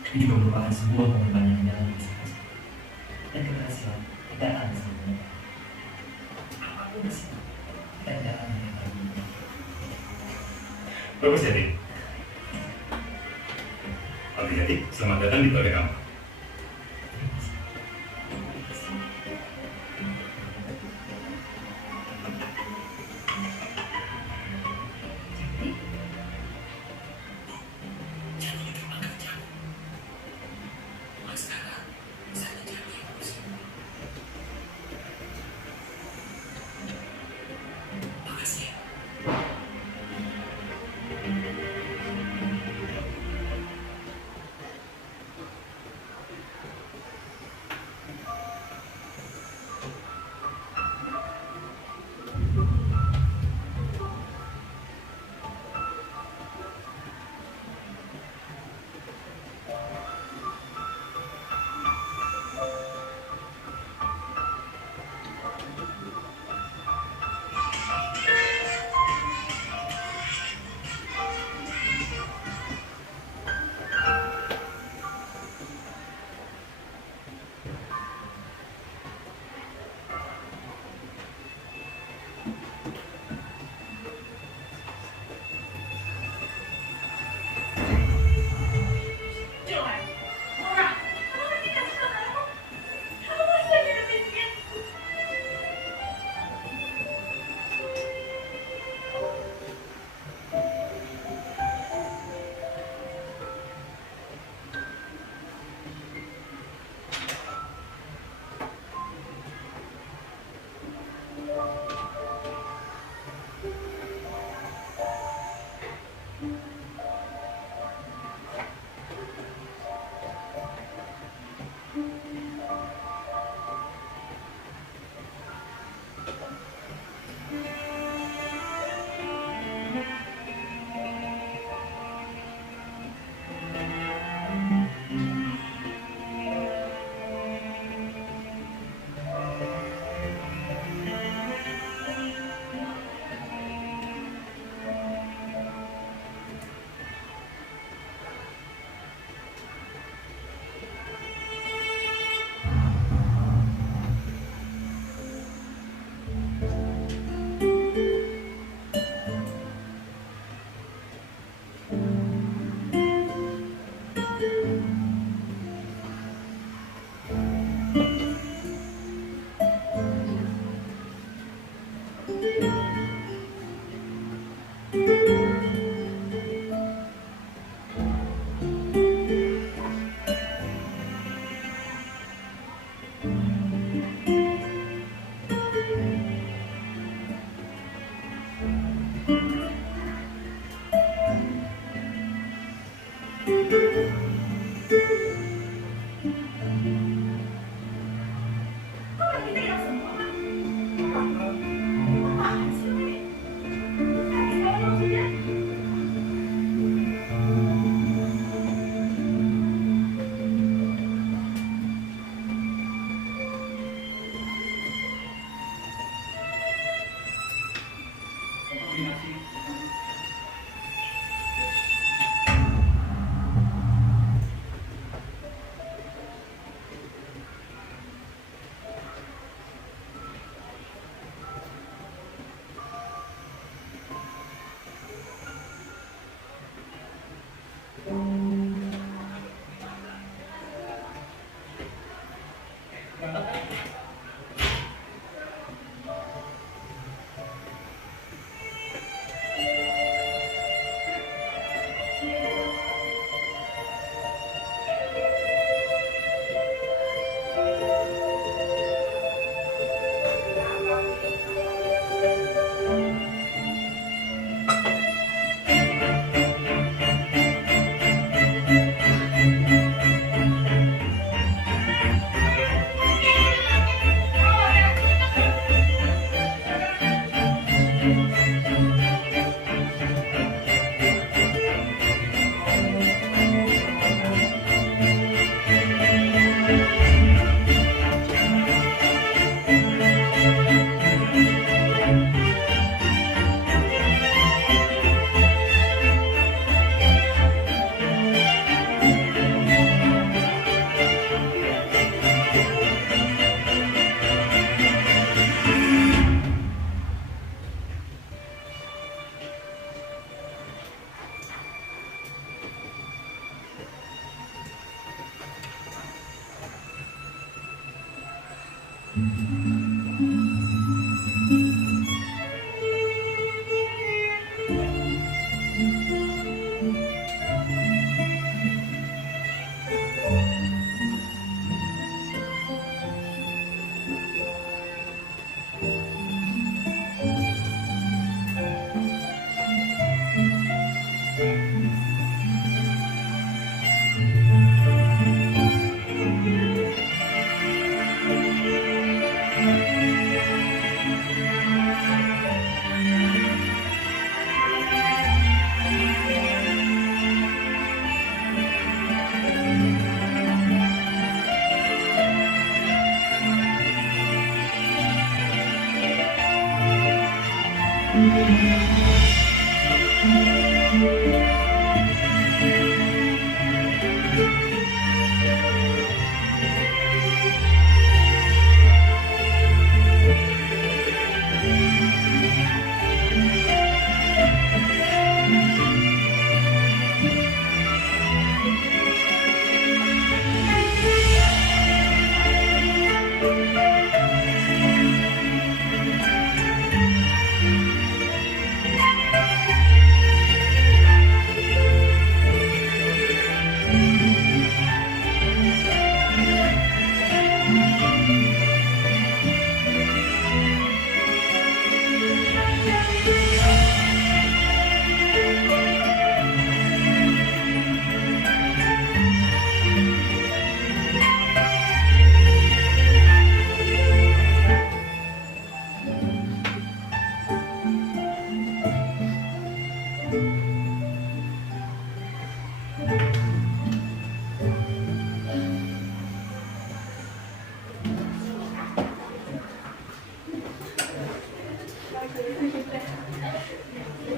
tapi juga merupakan sebuah pengorbanan dalam misalkan saya. Dan keberhasilan kita akan selalu apapun hasil, kita tidak akan menyebabkan. Bagus ya, Dik. Oke, jadi selamat datang di keluarga kamu.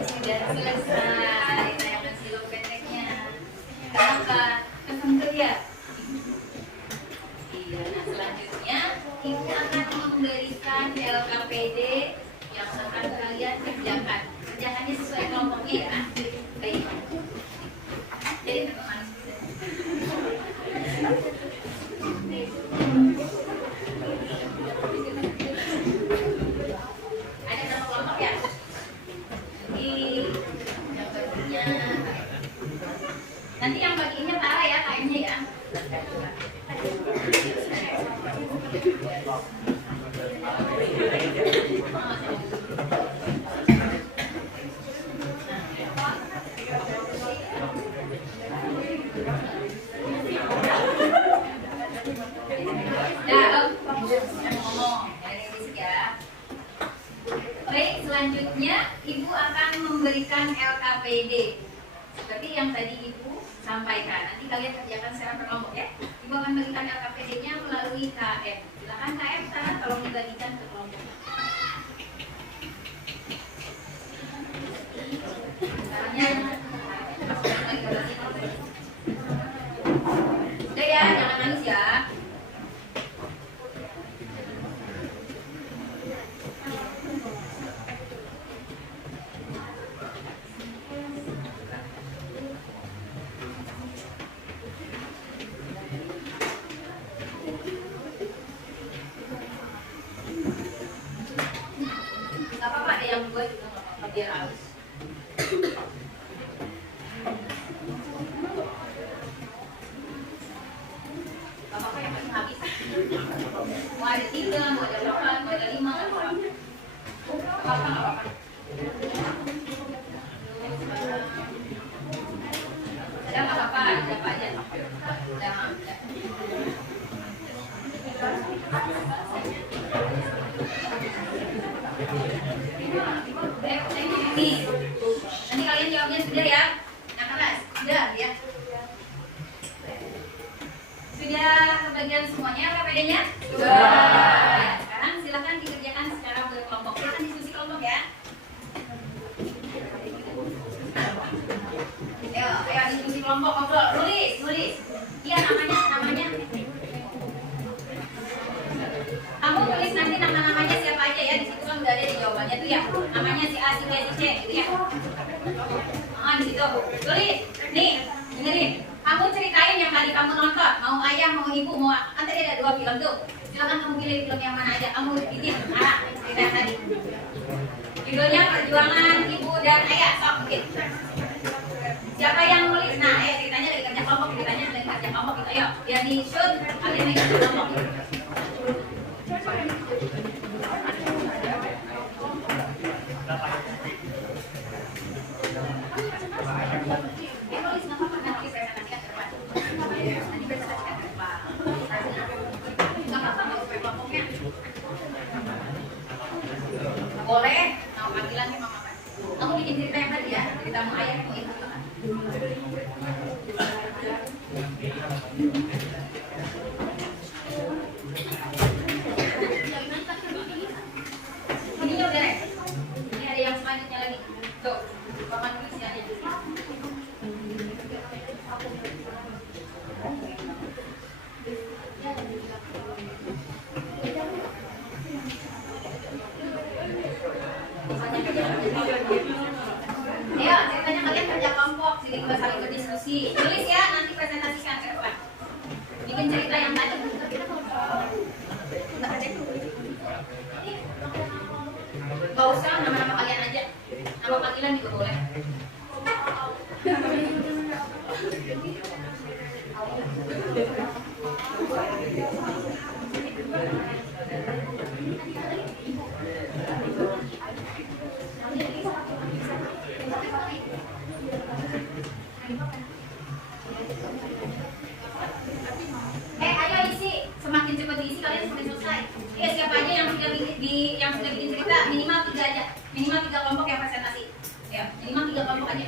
Sudah selesai tayangan silop pendeknya. Kenapa? Kesentuh ya? Iya, nah selanjutnya Ibu akan memberikan LKPD yang akan kalian kerjakan. Kerjakannya sesuai kelompoknya ya. Baik. Jadi teman-teman. Ada berapa kelompok ya? Yang baginya nanti yang baginya Tara ya kayaknya ya. Baik, selanjutnya Ibu akan memberikan LKPD seperti yang tadi Ibu sampaikan. Nanti kalian kerjakan secara berkelompok ya. Ibu akan memberikan LKPD-nya melalui KM. Silakan KM, Tara, tolong dibagikan ke kelompok. Caranya udah ya, jangan nangis ya. Gak apa-apa, ada yang buat juga gak apa-apa, biar halus. Gak apa-apa yang paling habis. Mau ada 3, mau ada 8, mau ada 5, gak apa-apa. Gak apa-apa, gak apa-apa. Ada gak apa-apa, ada apa aja. Ada. Nih, nanti kalian jawabnya sudah ya. Nah keras, sudah ya. Sudah kebagian semuanya KPD-nya? Sudah. Ya, sekarang silakan dikerjakan secara berkelompok. Silakan diskusi kelompok ya. Ayo diskusi kelompok, ngobrol, nulis. Iya namanya. Kamu tulis nanti nama-namanya siapa aja ya, di situ kan udah ada di jawabannya tuh ya. Namanya si A, si B, si C gitu ya. Di situ. Tulis. Nih, dengerin. Kamu ceritain yang tadi kamu nonton, mau ayah, mau ibu, mau kan tadi ada 2 film tuh. Silakan kamu pilih film yang mana aja. Kamu bikin arah cerita tadi. Judulnya Perjuangan Ibu dan Ayah. Sok bikin. Siapa yang nulis? Nah, ceritanya lagi kerja kelompok, ceritanya lagi kerja kelompok gitu. Ayo, biar di shoot kalian lagi kerja kelompok. Nulis nggak apa-apa, nanti presentasikan ke depan. Nanti presentasikan ke depan. Nggak apa-apa, nggak usah kelompoknya. Boleh, nama panggilannya mama apa? Kamu bikin cerita yang tadi ya, ceritamu ayah mau ibu. Ini udah, ini ada yang selanjutnya lagi. Tuh, papan tulisannya. Ayo, ceritanya kalian kerja kelompok, sini kita saling berdiskusi. Tulis ya, nanti presentasikan ke depan. Bikin cerita yang tadi. Gak usah nama-nama kalian aja. Nama panggilan juga boleh. Ayo isi, semakin cepat diisi kalian semakin selesai. Siapa aja yang sudah bikin cerita minimal 3 aja, minimal 3 kelompok yang presentasi. Ya, minimal 3 kelompok aja.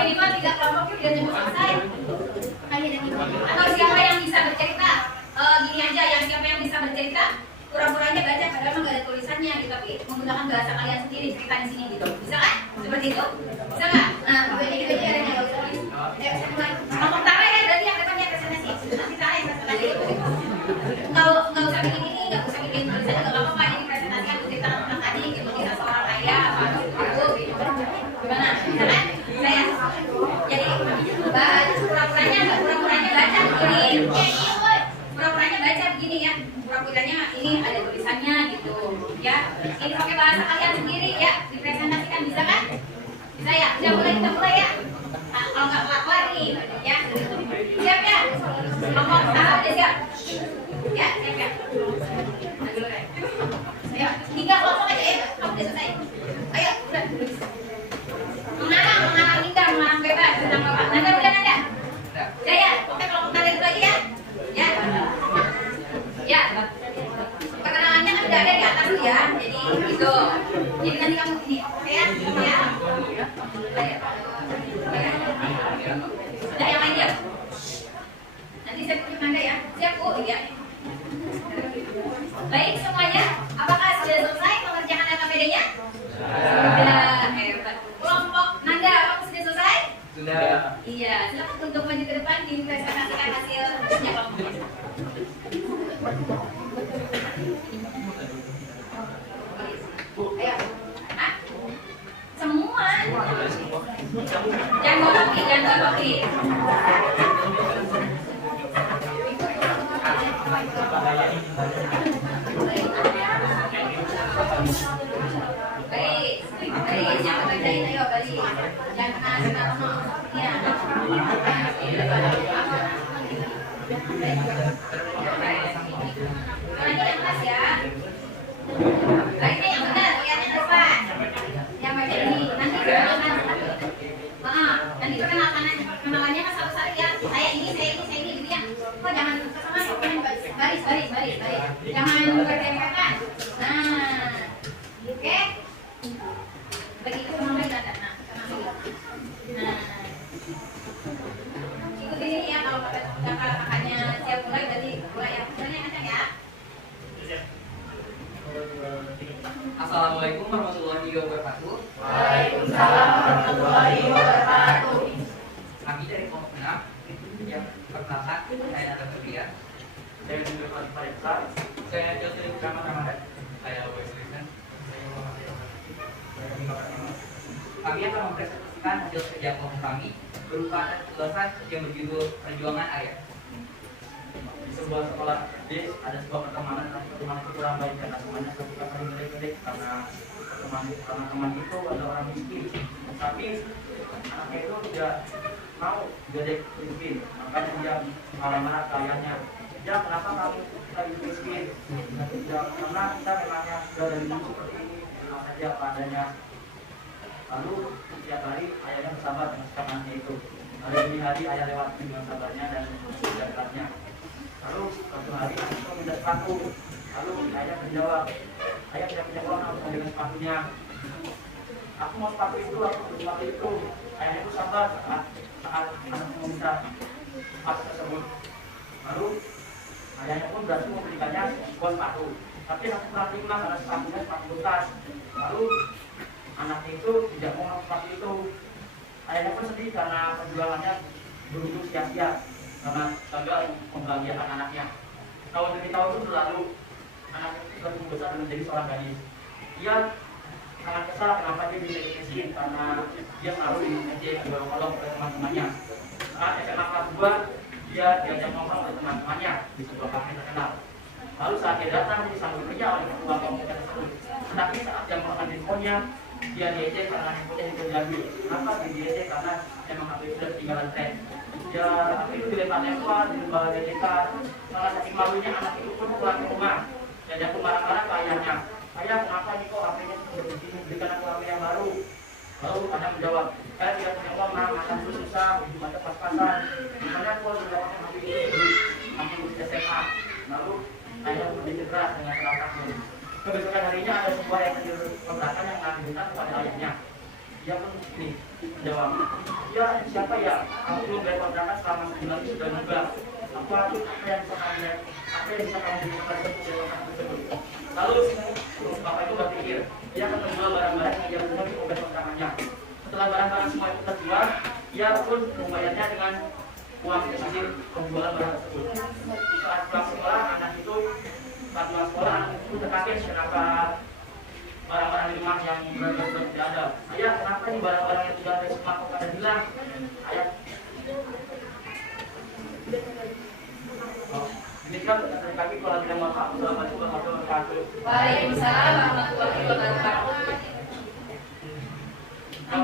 Minimal 3 kelompok biar cepat selesai. Atau siapa yang bisa bercerita? Gini aja, yang siapa yang bisa bercerita pura-puranya baca padahal nggak ada tulisannya gitu, tapi menggunakan bahasa kalian sendiri cerita di sini gitu. Bisa kan? Seperti itu? Bisa nggak? Nah, begini gitu aja ada yang tulis. Ngomong Tara ya, berarti yang depannya presentasi. Nanti Tara yang presentasi. Nggak usah bikin ini, nggak usah bikin tulisan juga nggak apa-apa. Ini presentasi aku cerita tentang tadi gitu, kita seorang ayah, apa ibu gitu. Gimana? Bisa kan? Saya gini ya, pura-puranya ini ada tulisannya gitu ya. Ini pakai bahasa kalian sendiri ya, dipresentasikan bisa kan? Bisa ya? Udah mulai, kita mulai ya. Nah, kalau nggak kelar nih ya. Siap ya? Ngomong udah siap. Ya, siap ya. Nah, dulu ya. Ayo, 3 kelompok aja ya. Kamu udah selesai. Ayo, udah. Mengarang indah, mengarang bebas tentang Bapak. Nanda udah Nanda? Jaya, oke kelompok kalian dulu aja ya. Ya. Ya. Perkenalannya kan udah ada di atas tuh ya. Jadi gitu. Jadi nanti kamu ini, oke ya? Ya. Udah yang lain ya. Nanti saya tunjuk Nanda ya. Siap Bu? Ya. Baik semuanya, apakah sudah selesai mengerjakan LKPD-nya? Sudah, hebat. Kelompok Nanda, apakah sudah selesai? Sudah. Iya, silakan untuk maju ke depan dipresentasikan hasilnya kelompoknya. Ayo. Hah? Semua. Jangan bawa kopi, jangan bawa kopi. Baik, baik, jangan kerjain, ayo balik. Jangan kena ya. Orangnya yang keras ya. Baiknya yang benar, lihatnya ke depan. Yang baca ini, nanti perkenalkan. Nanti kenalannya kan satu-satu ya. Saya ini gitu ya. Kok jangan kesana, baris. Jangan berdempetan. Nah, oke. Begitu semuanya ada. Nah, ikutin ini ya, kalau kakaknya siap mulai berarti mulai ya. Misalnya kencang ya. Assalamualaikum warahmatullahi wabarakatuh. Waalaikumsalam warahmatullahi wabarakatuh. Kami dari kelompok 6 yang perkenalkan, saya Nanda Febrian. Saya juga Pak Reksa. Saya Joseph Ramadan. Saya Wesley. Saya Muhammad. Saya Muhammad. Kami akan mempresentasikan hasil kerja kelompok kami berupa tulisan yang berjudul Perjuangan Ayah. Di sebuah sekolah SD ada sebuah pertemanan itu kurang baik karena semuanya suka saling ngedek-ngedek karena teman itu ada orang miskin. Tapi anaknya itu tidak mau ngedek miskin, makanya dia marah-marah ke ayahnya. Ya kenapa kamu kita miskin? Ya karena kita memangnya sudah dari dulu seperti ini, memang saja apa adanya. Lalu setiap hari ayahnya bersabar dengan sikap anaknya itu. Hari demi hari ayah lewat dengan sabarnya dan kegiatannya. Lalu suatu hari anak itu minta sepatu. Lalu ayah menjawab, ayah tidak punya uang untuk membeli sepatunya. Aku mau sepatu itu, aku mau sepatu itu. Ayahnya itu sabar saat anak meminta sepatu tersebut. Lalu ayahnya pun berhasil memberikannya sebuah sepatu. Tapi anak kurang terima karena sepatunya sepatu bekas. Lalu anaknya itu tidak mau sepatu itu. Ayahnya pun sedih karena perjuangannya berujung sia-sia karena gagal membahagiakan anaknya. Tahun demi tahun itu berlalu, anaknya itu sudah tumbuh besar dan menjadi seorang gadis. Dia sangat kesal kenapa dia bisa miskin karena dia selalu diejek diolok-olok oleh teman-temannya. Saat SMA kelas 2, dia diajak nongkrong oleh teman-temannya di sebuah kafe terkenal. Lalu saat dia datang disambut kerja oleh ketua kelompok tersebut. Tetapi saat dia melakukan teleponnya, dia diejek karena handphonenya tidak diambil. Kenapa dia diejek? Karena memang HP itu sudah ketinggalan tren. Ya, HP itu dilempar-lempar di lembaga DTK. Salah saking malunya anak itu pun pulang ke rumah. Dan dia pun marah-marah ke ayahnya. Ayah, kenapa nih kok HP-nya begini? Berikan aku HP yang baru. Lalu ayah menjawab, saya tidak punya uang, makan dulu susah, baca pas-pasan. Misalnya aku harus mendapatkan HP itu sampai lulus SMA. Lalu ayah berpikir keras dengan serakahnya. Kebesokan harinya ada sebuah yang keberatan yang mengajukan kepada ayahnya. Dia pun ini menjawab, ya siapa ya? Aku belum bayar kontrakan selama sebulan ini sudah juga. Apa yang bisa kamu berikan pada tersebut? Lalu bapak itu berpikir, dia akan menjual barang-barang yang dia punya di obat kontrakannya. Setelah barang-barang semua itu terjual, dia pun membayarnya dengan uang hasil penjualan barang tersebut. Saat pulang sekolah, anak itu terkaget kenapa barang-barang di rumah yang sudah tidak ada. Ayah, kenapa nih barang-barang yang sudah ada semua kok pada hilang? Ayah, ini kan kami kalau tidak mau maaf. Assalamualaikum warahmatullahi wabarakatuh. Waalaikumsalam warahmatullahi wabarakatuh.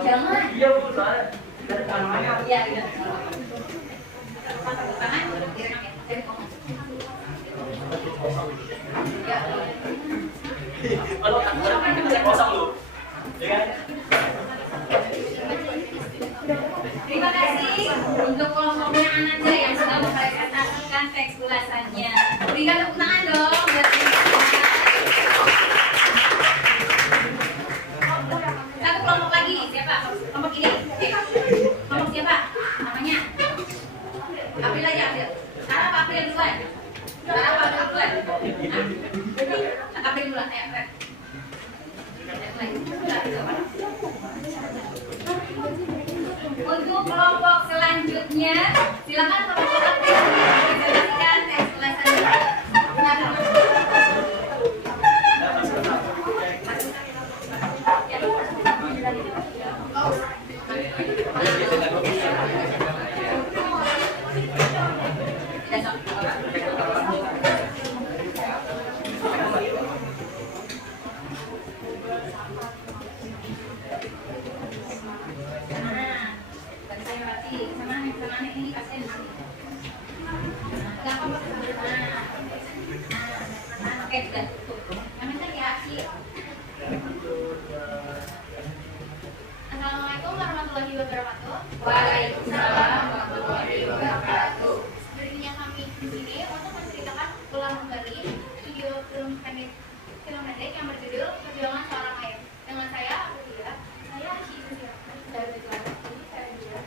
Jangan. Iya Bu, soalnya dari tangannya. Iya, iya. Tepuk tangan, direkam ya. Dari komen. Ya. Kalau kan kosong lu. Ya kan? Terima kasih untuk kelompoknya Ananda yang sudah mempresentasikan teks ulasannya. Berikan tepuk tangan dong buat satu kelompok lagi, siapa? Kelompok ini. Kelompok siapa? Namanya? April aja, April. Sarah apa April duluan? Sarah apa April duluan? April duluan, April. Untuk kelompok selanjutnya, silakan kelompok April mempresentasikan teks ulasannya. Assalamualaikum warahmatullahi wabarakatuh. Waalaikumsalam warahmatullahi wabarakatuh. Berdirinya kami di sini untuk menceritakan ulang kembali video film pendek yang berjudul Perjuangan Seorang Ayah. Dengan saya Aprilia, saya Ashi Susirahman dari Bejelasan. Ini saya juga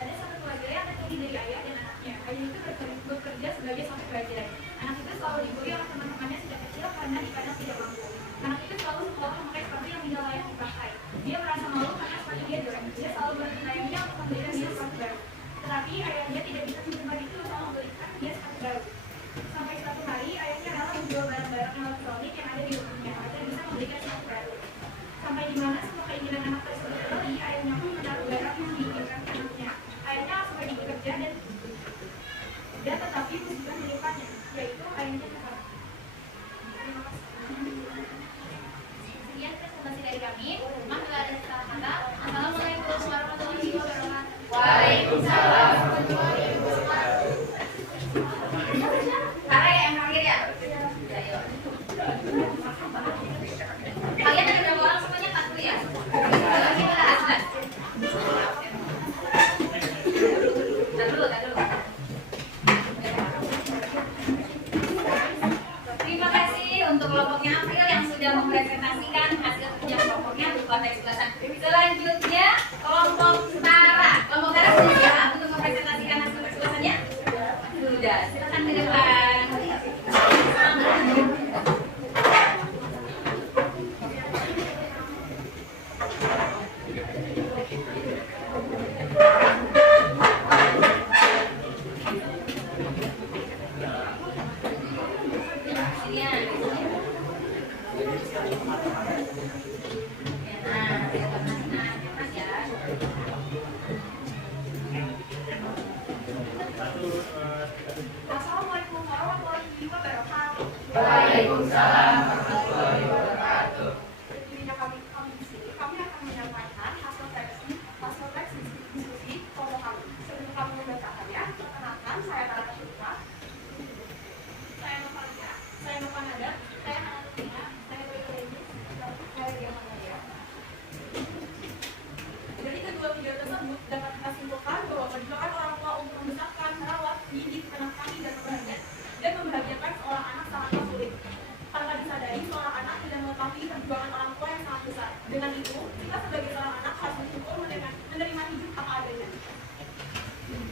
ada satu keluarga yang terdiri dari ayah dan anaknya. Ayah itu bekerja sebagai sopir bajai. Anak itu selalu dibully oleh teman-temannya sejak kecil karena dipandang tidak mampu. Anak itu selalu sekolah memakai sepatu yang tidak layak dipakai. Dia merasa malu karena sepatu dia jelek. Dia selalu bertanya untuk membelikan dia sepatu baru. Tetapi ayahnya tidak bisa menerima itu untuk membelikan dia sepatu baru. Sampai suatu hari ayahnya rela menjual barang-barang elektronik yang ada di rumahnya agar bisa membelikan sepatu baru. Sampai di mana semua keinginan anak tersebut terpenuhi, ayahnya pun menaruh barang yang diinginkan anaknya. Ayahnya langsung pergi bekerja dan tetapi musibah menimpanya, yaitu ayahnya kekal. Terima kasih. Sekian presentasi dari kami. Maka ada salah kata. Assalamualaikum warahmatullahi wabarakatuh. Waalaikumsalam warahmatullahi wabarakatuh. Sarah ya yang terakhir ya? Ya, yuk. Kalian ada berapa orang semuanya? 40 ya? Tar dulu. Terima kasih untuk kelompoknya April yang sudah mempresentasikan hasil kerja kelompoknya berupa teks ulasan. Selanjutnya kelompok Tara. Kelompok Tara sudah siap untuk mempresentasikan hasil teks ulasannya? Sudah. Silakan ke depan. Assalamualaikum warahmatullahi wabarakatuh. Waalaikumsalam warahmatullahi wabarakatuh. Berdirinya kami di sini, kami akan menyampaikan hasil teks diskusi kelompok kami. Sebelum kami membacakannya, perkenalkan saya Tara Syuka, saya Novanada, saya Hanatina, saya Dewi, saya Diamanda. Dari kedua video tersebut dapat kita simpulkan bahwa perjuangan orang tua untuk membesarkan, merawat, mendidik anak kami dan membahagiakan seorang anak sangatlah sulit. Tanpa disadari, seorang anak tidak mengetahui perjuangan orang tua yang sangat besar. Dengan itu, kita sebagai seorang anak harus bersyukur menerima hidup apa adanya.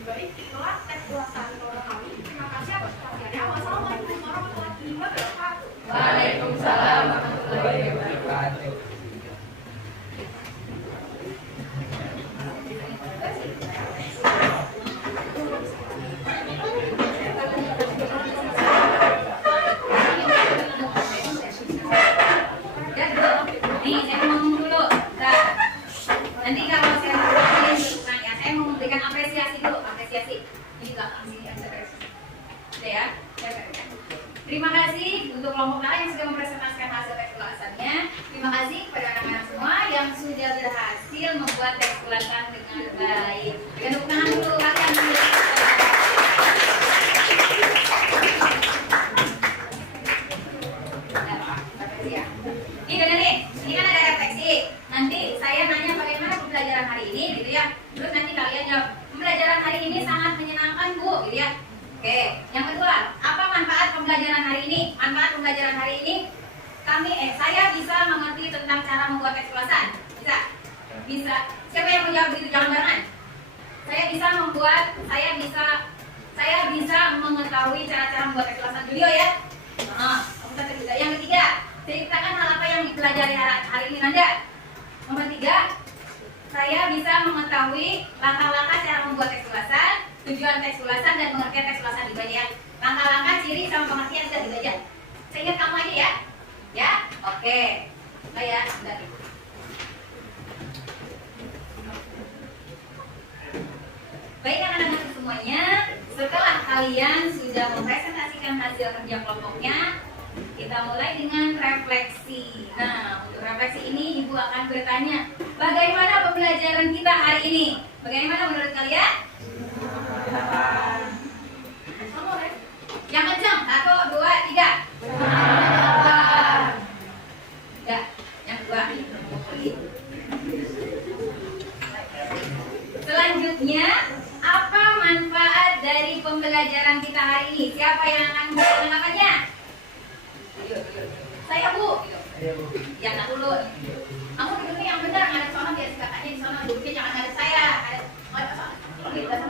Baik, itulah teks ulasan kelompok kami. Terima kasih atas perhatiannya. Wassalamualaikum warahmatullahi wabarakatuh. Waalaikumsalam warahmatullahi wabarakatuh. Terima kasih untuk kelompok A yang sudah mempresentasikan hasil tes ulasannya. Terima kasih kepada anak-anak semua yang sudah berhasil membuat tes ulasan dengan baik. Berikan tepuk tangan dulu kalian. Ini dengerin, ini kan ada refleksi. Nanti saya nanya bagaimana pembelajaran hari ini, gitu ya. Terus nanti kalian jawab, pembelajaran hari ini sangat menyenangkan, Bu, gitu ya. Oke, yang kedua, apa manfaat pembelajaran hari ini? Manfaat pembelajaran hari ini, saya bisa mengerti tentang cara membuat tes ulasan. Bisa? Bisa. Siapa yang mau jawab itu? Jangan barengan. Saya bisa mengetahui cara-cara membuat tes ulasan. Julio ya? Yang ketiga, ceritakan hal apa yang dipelajari hari ini, Nanda. Nomor 3, saya bisa mengetahui langkah-langkah cara membuat tes ulasan, tujuan tes ulasan, dan pengertian tes ulasan juga ya. Langkah-langkah, ciri, sama pengertian sudah dibaca. Saya ingat kamu aja ya. Ya? Oke. Nah ya, sudah. Baik anak-anak semuanya, setelah kalian sudah mempresentasikan hasil kerja kelompoknya, kita mulai dengan refleksi. Nah, untuk refleksi ini Ibu akan bertanya, bagaimana pembelajaran kita hari ini? Bagaimana menurut kalian? Yang kencang, 1, 2, 3. Enggak, yang kedua. Selanjutnya, apa manfaat dari pembelajaran kita hari ini? Siapa yang akan menanggapannya? Saya, Bu. Ya, nak dulu. Kamu duduknya yang benar, ngadep sana, biar si kakaknya di sana. Duduknya jangan ngadep saya.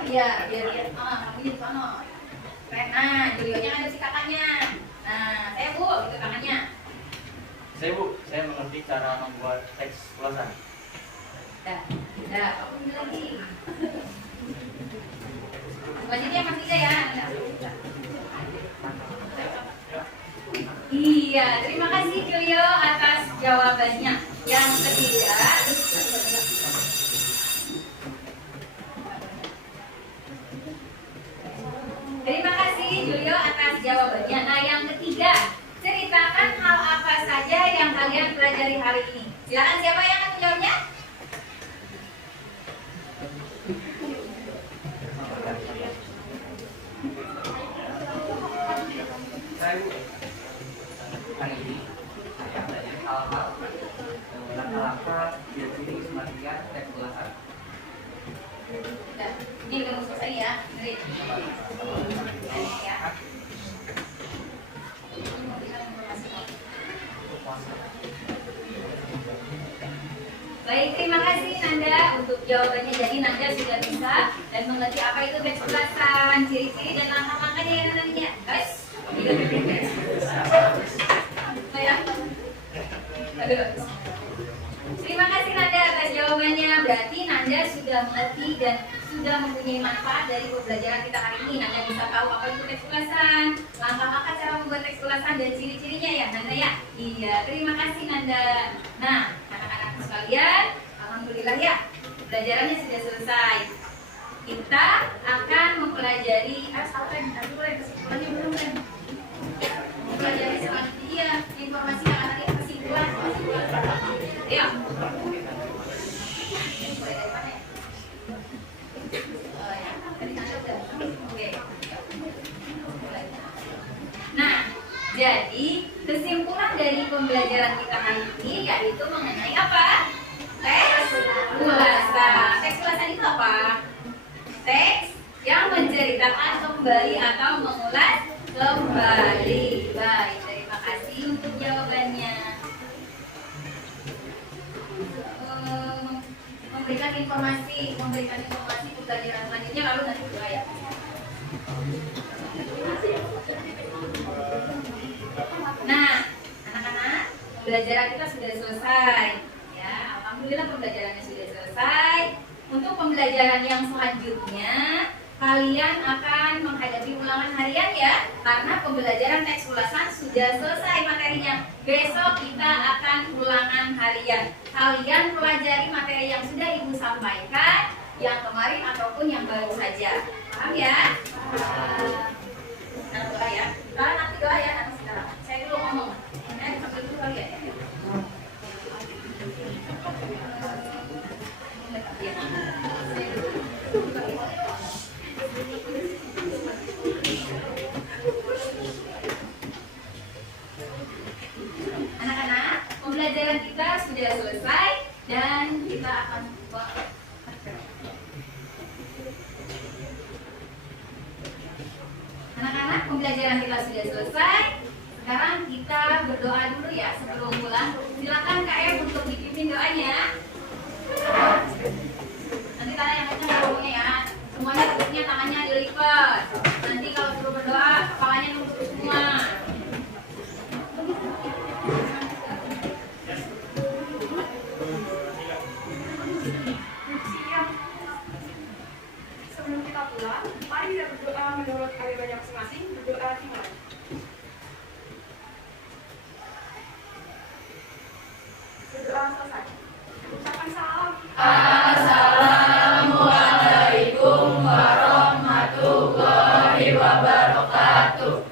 Iya, biar kamu di sana. Nah, Julionya ngadep si kakaknya. Nah, saya, Bu, gitu tangannya. Saya, Bu, saya mengerti cara membuat teks ulasan. Udah, kamu ambil lagi. Selanjutnya Mas Ida ya. Iya, terima kasih Julio atas jawabannya. Yang ketiga, terima kasih Julio atas jawabannya. Nah, yang ketiga, ceritakan hal apa saja yang kalian pelajari hari ini. Silakan, siapa yang akan menjawabnya? Saya, Bu, hari ini saya belajar hal-hal langkah-langkah dan ciri kematian tes ulasan. Ini udah mau selesai ya, dengerin. Ya. Baik, terima kasih Nanda untuk jawabannya. Jadi Nanda sudah bisa dan mengerti apa itu tes ulasan, ciri-ciri dan langkah-langkahnya ya nantinya. Guys, terima kasih Nanda atas jawabannya. Berarti Nanda sudah mengerti dan sudah mempunyai manfaat dari pembelajaran kita hari ini. Nanda bisa tahu apa itu tes ulasan, langkah-langkah cara membuat tes ulasan dan ciri-cirinya ya Nanda ya. Iya, terima kasih Nanda. Nah, anak-anak sekalian, alhamdulillah ya, pembelajarannya sudah selesai. Kita akan mempelajari kesimpulannya belum kan? Mempelajari selanjutnya informasi yang ada di kesimpulan. Ya. Mulai dari mana ya? Dari Nanda udah. Oke. Mulai. Nah, jadi kesimpulan dari pembelajaran kita hari ini yaitu mengenai apa? Teks ulasan. Teks ulasan itu apa? Teks yang menceritakan kembali atau mengulas kembali. Baik, terima kasih untuk jawabannya. Memberikan informasi pembelajaran selanjutnya lalu nanti doa ya. Nah, anak-anak, pembelajaran kita sudah selesai. Ya, alhamdulillah pembelajarannya sudah selesai. Untuk pembelajaran yang selanjutnya, kalian akan menghadapi ulangan harian ya, karena pembelajaran teks ulasan sudah selesai materinya. Besok kita akan ulangan harian. Kalian pelajari materi yang sudah Ibu sampaikan, yang kemarin ataupun yang baru saja. Paham ya? Nah, doa ya. Nanti doa ya. pembelajaran kita sudah selesai. Sekarang kita berdoa dulu ya sebelum pulang. Silakan Kak Em untuk dipimpin doanya. Nanti tangan yang kencang ngomongnya ya. Semuanya duduknya tangannya dilipat. Nanti kalau suruh berdoa kepalanya nunduk semua. Sebelum kita pulang, mari kita berdoa menurut agamanya masing-masing, berdoa dimulai. Berdoa selesai. Ucapan salam. Assalamualaikum warahmatullahi wabarakatuh.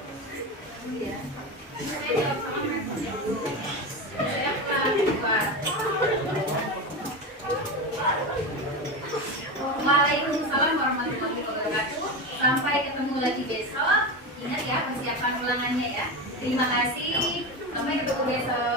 Waalaikumsalam warahmatullahi wabarakatuh. Sampai ketemu lagi besok. Ingat ya persiapan ulangannya ya. Terima kasih. Sampai ketemu besok.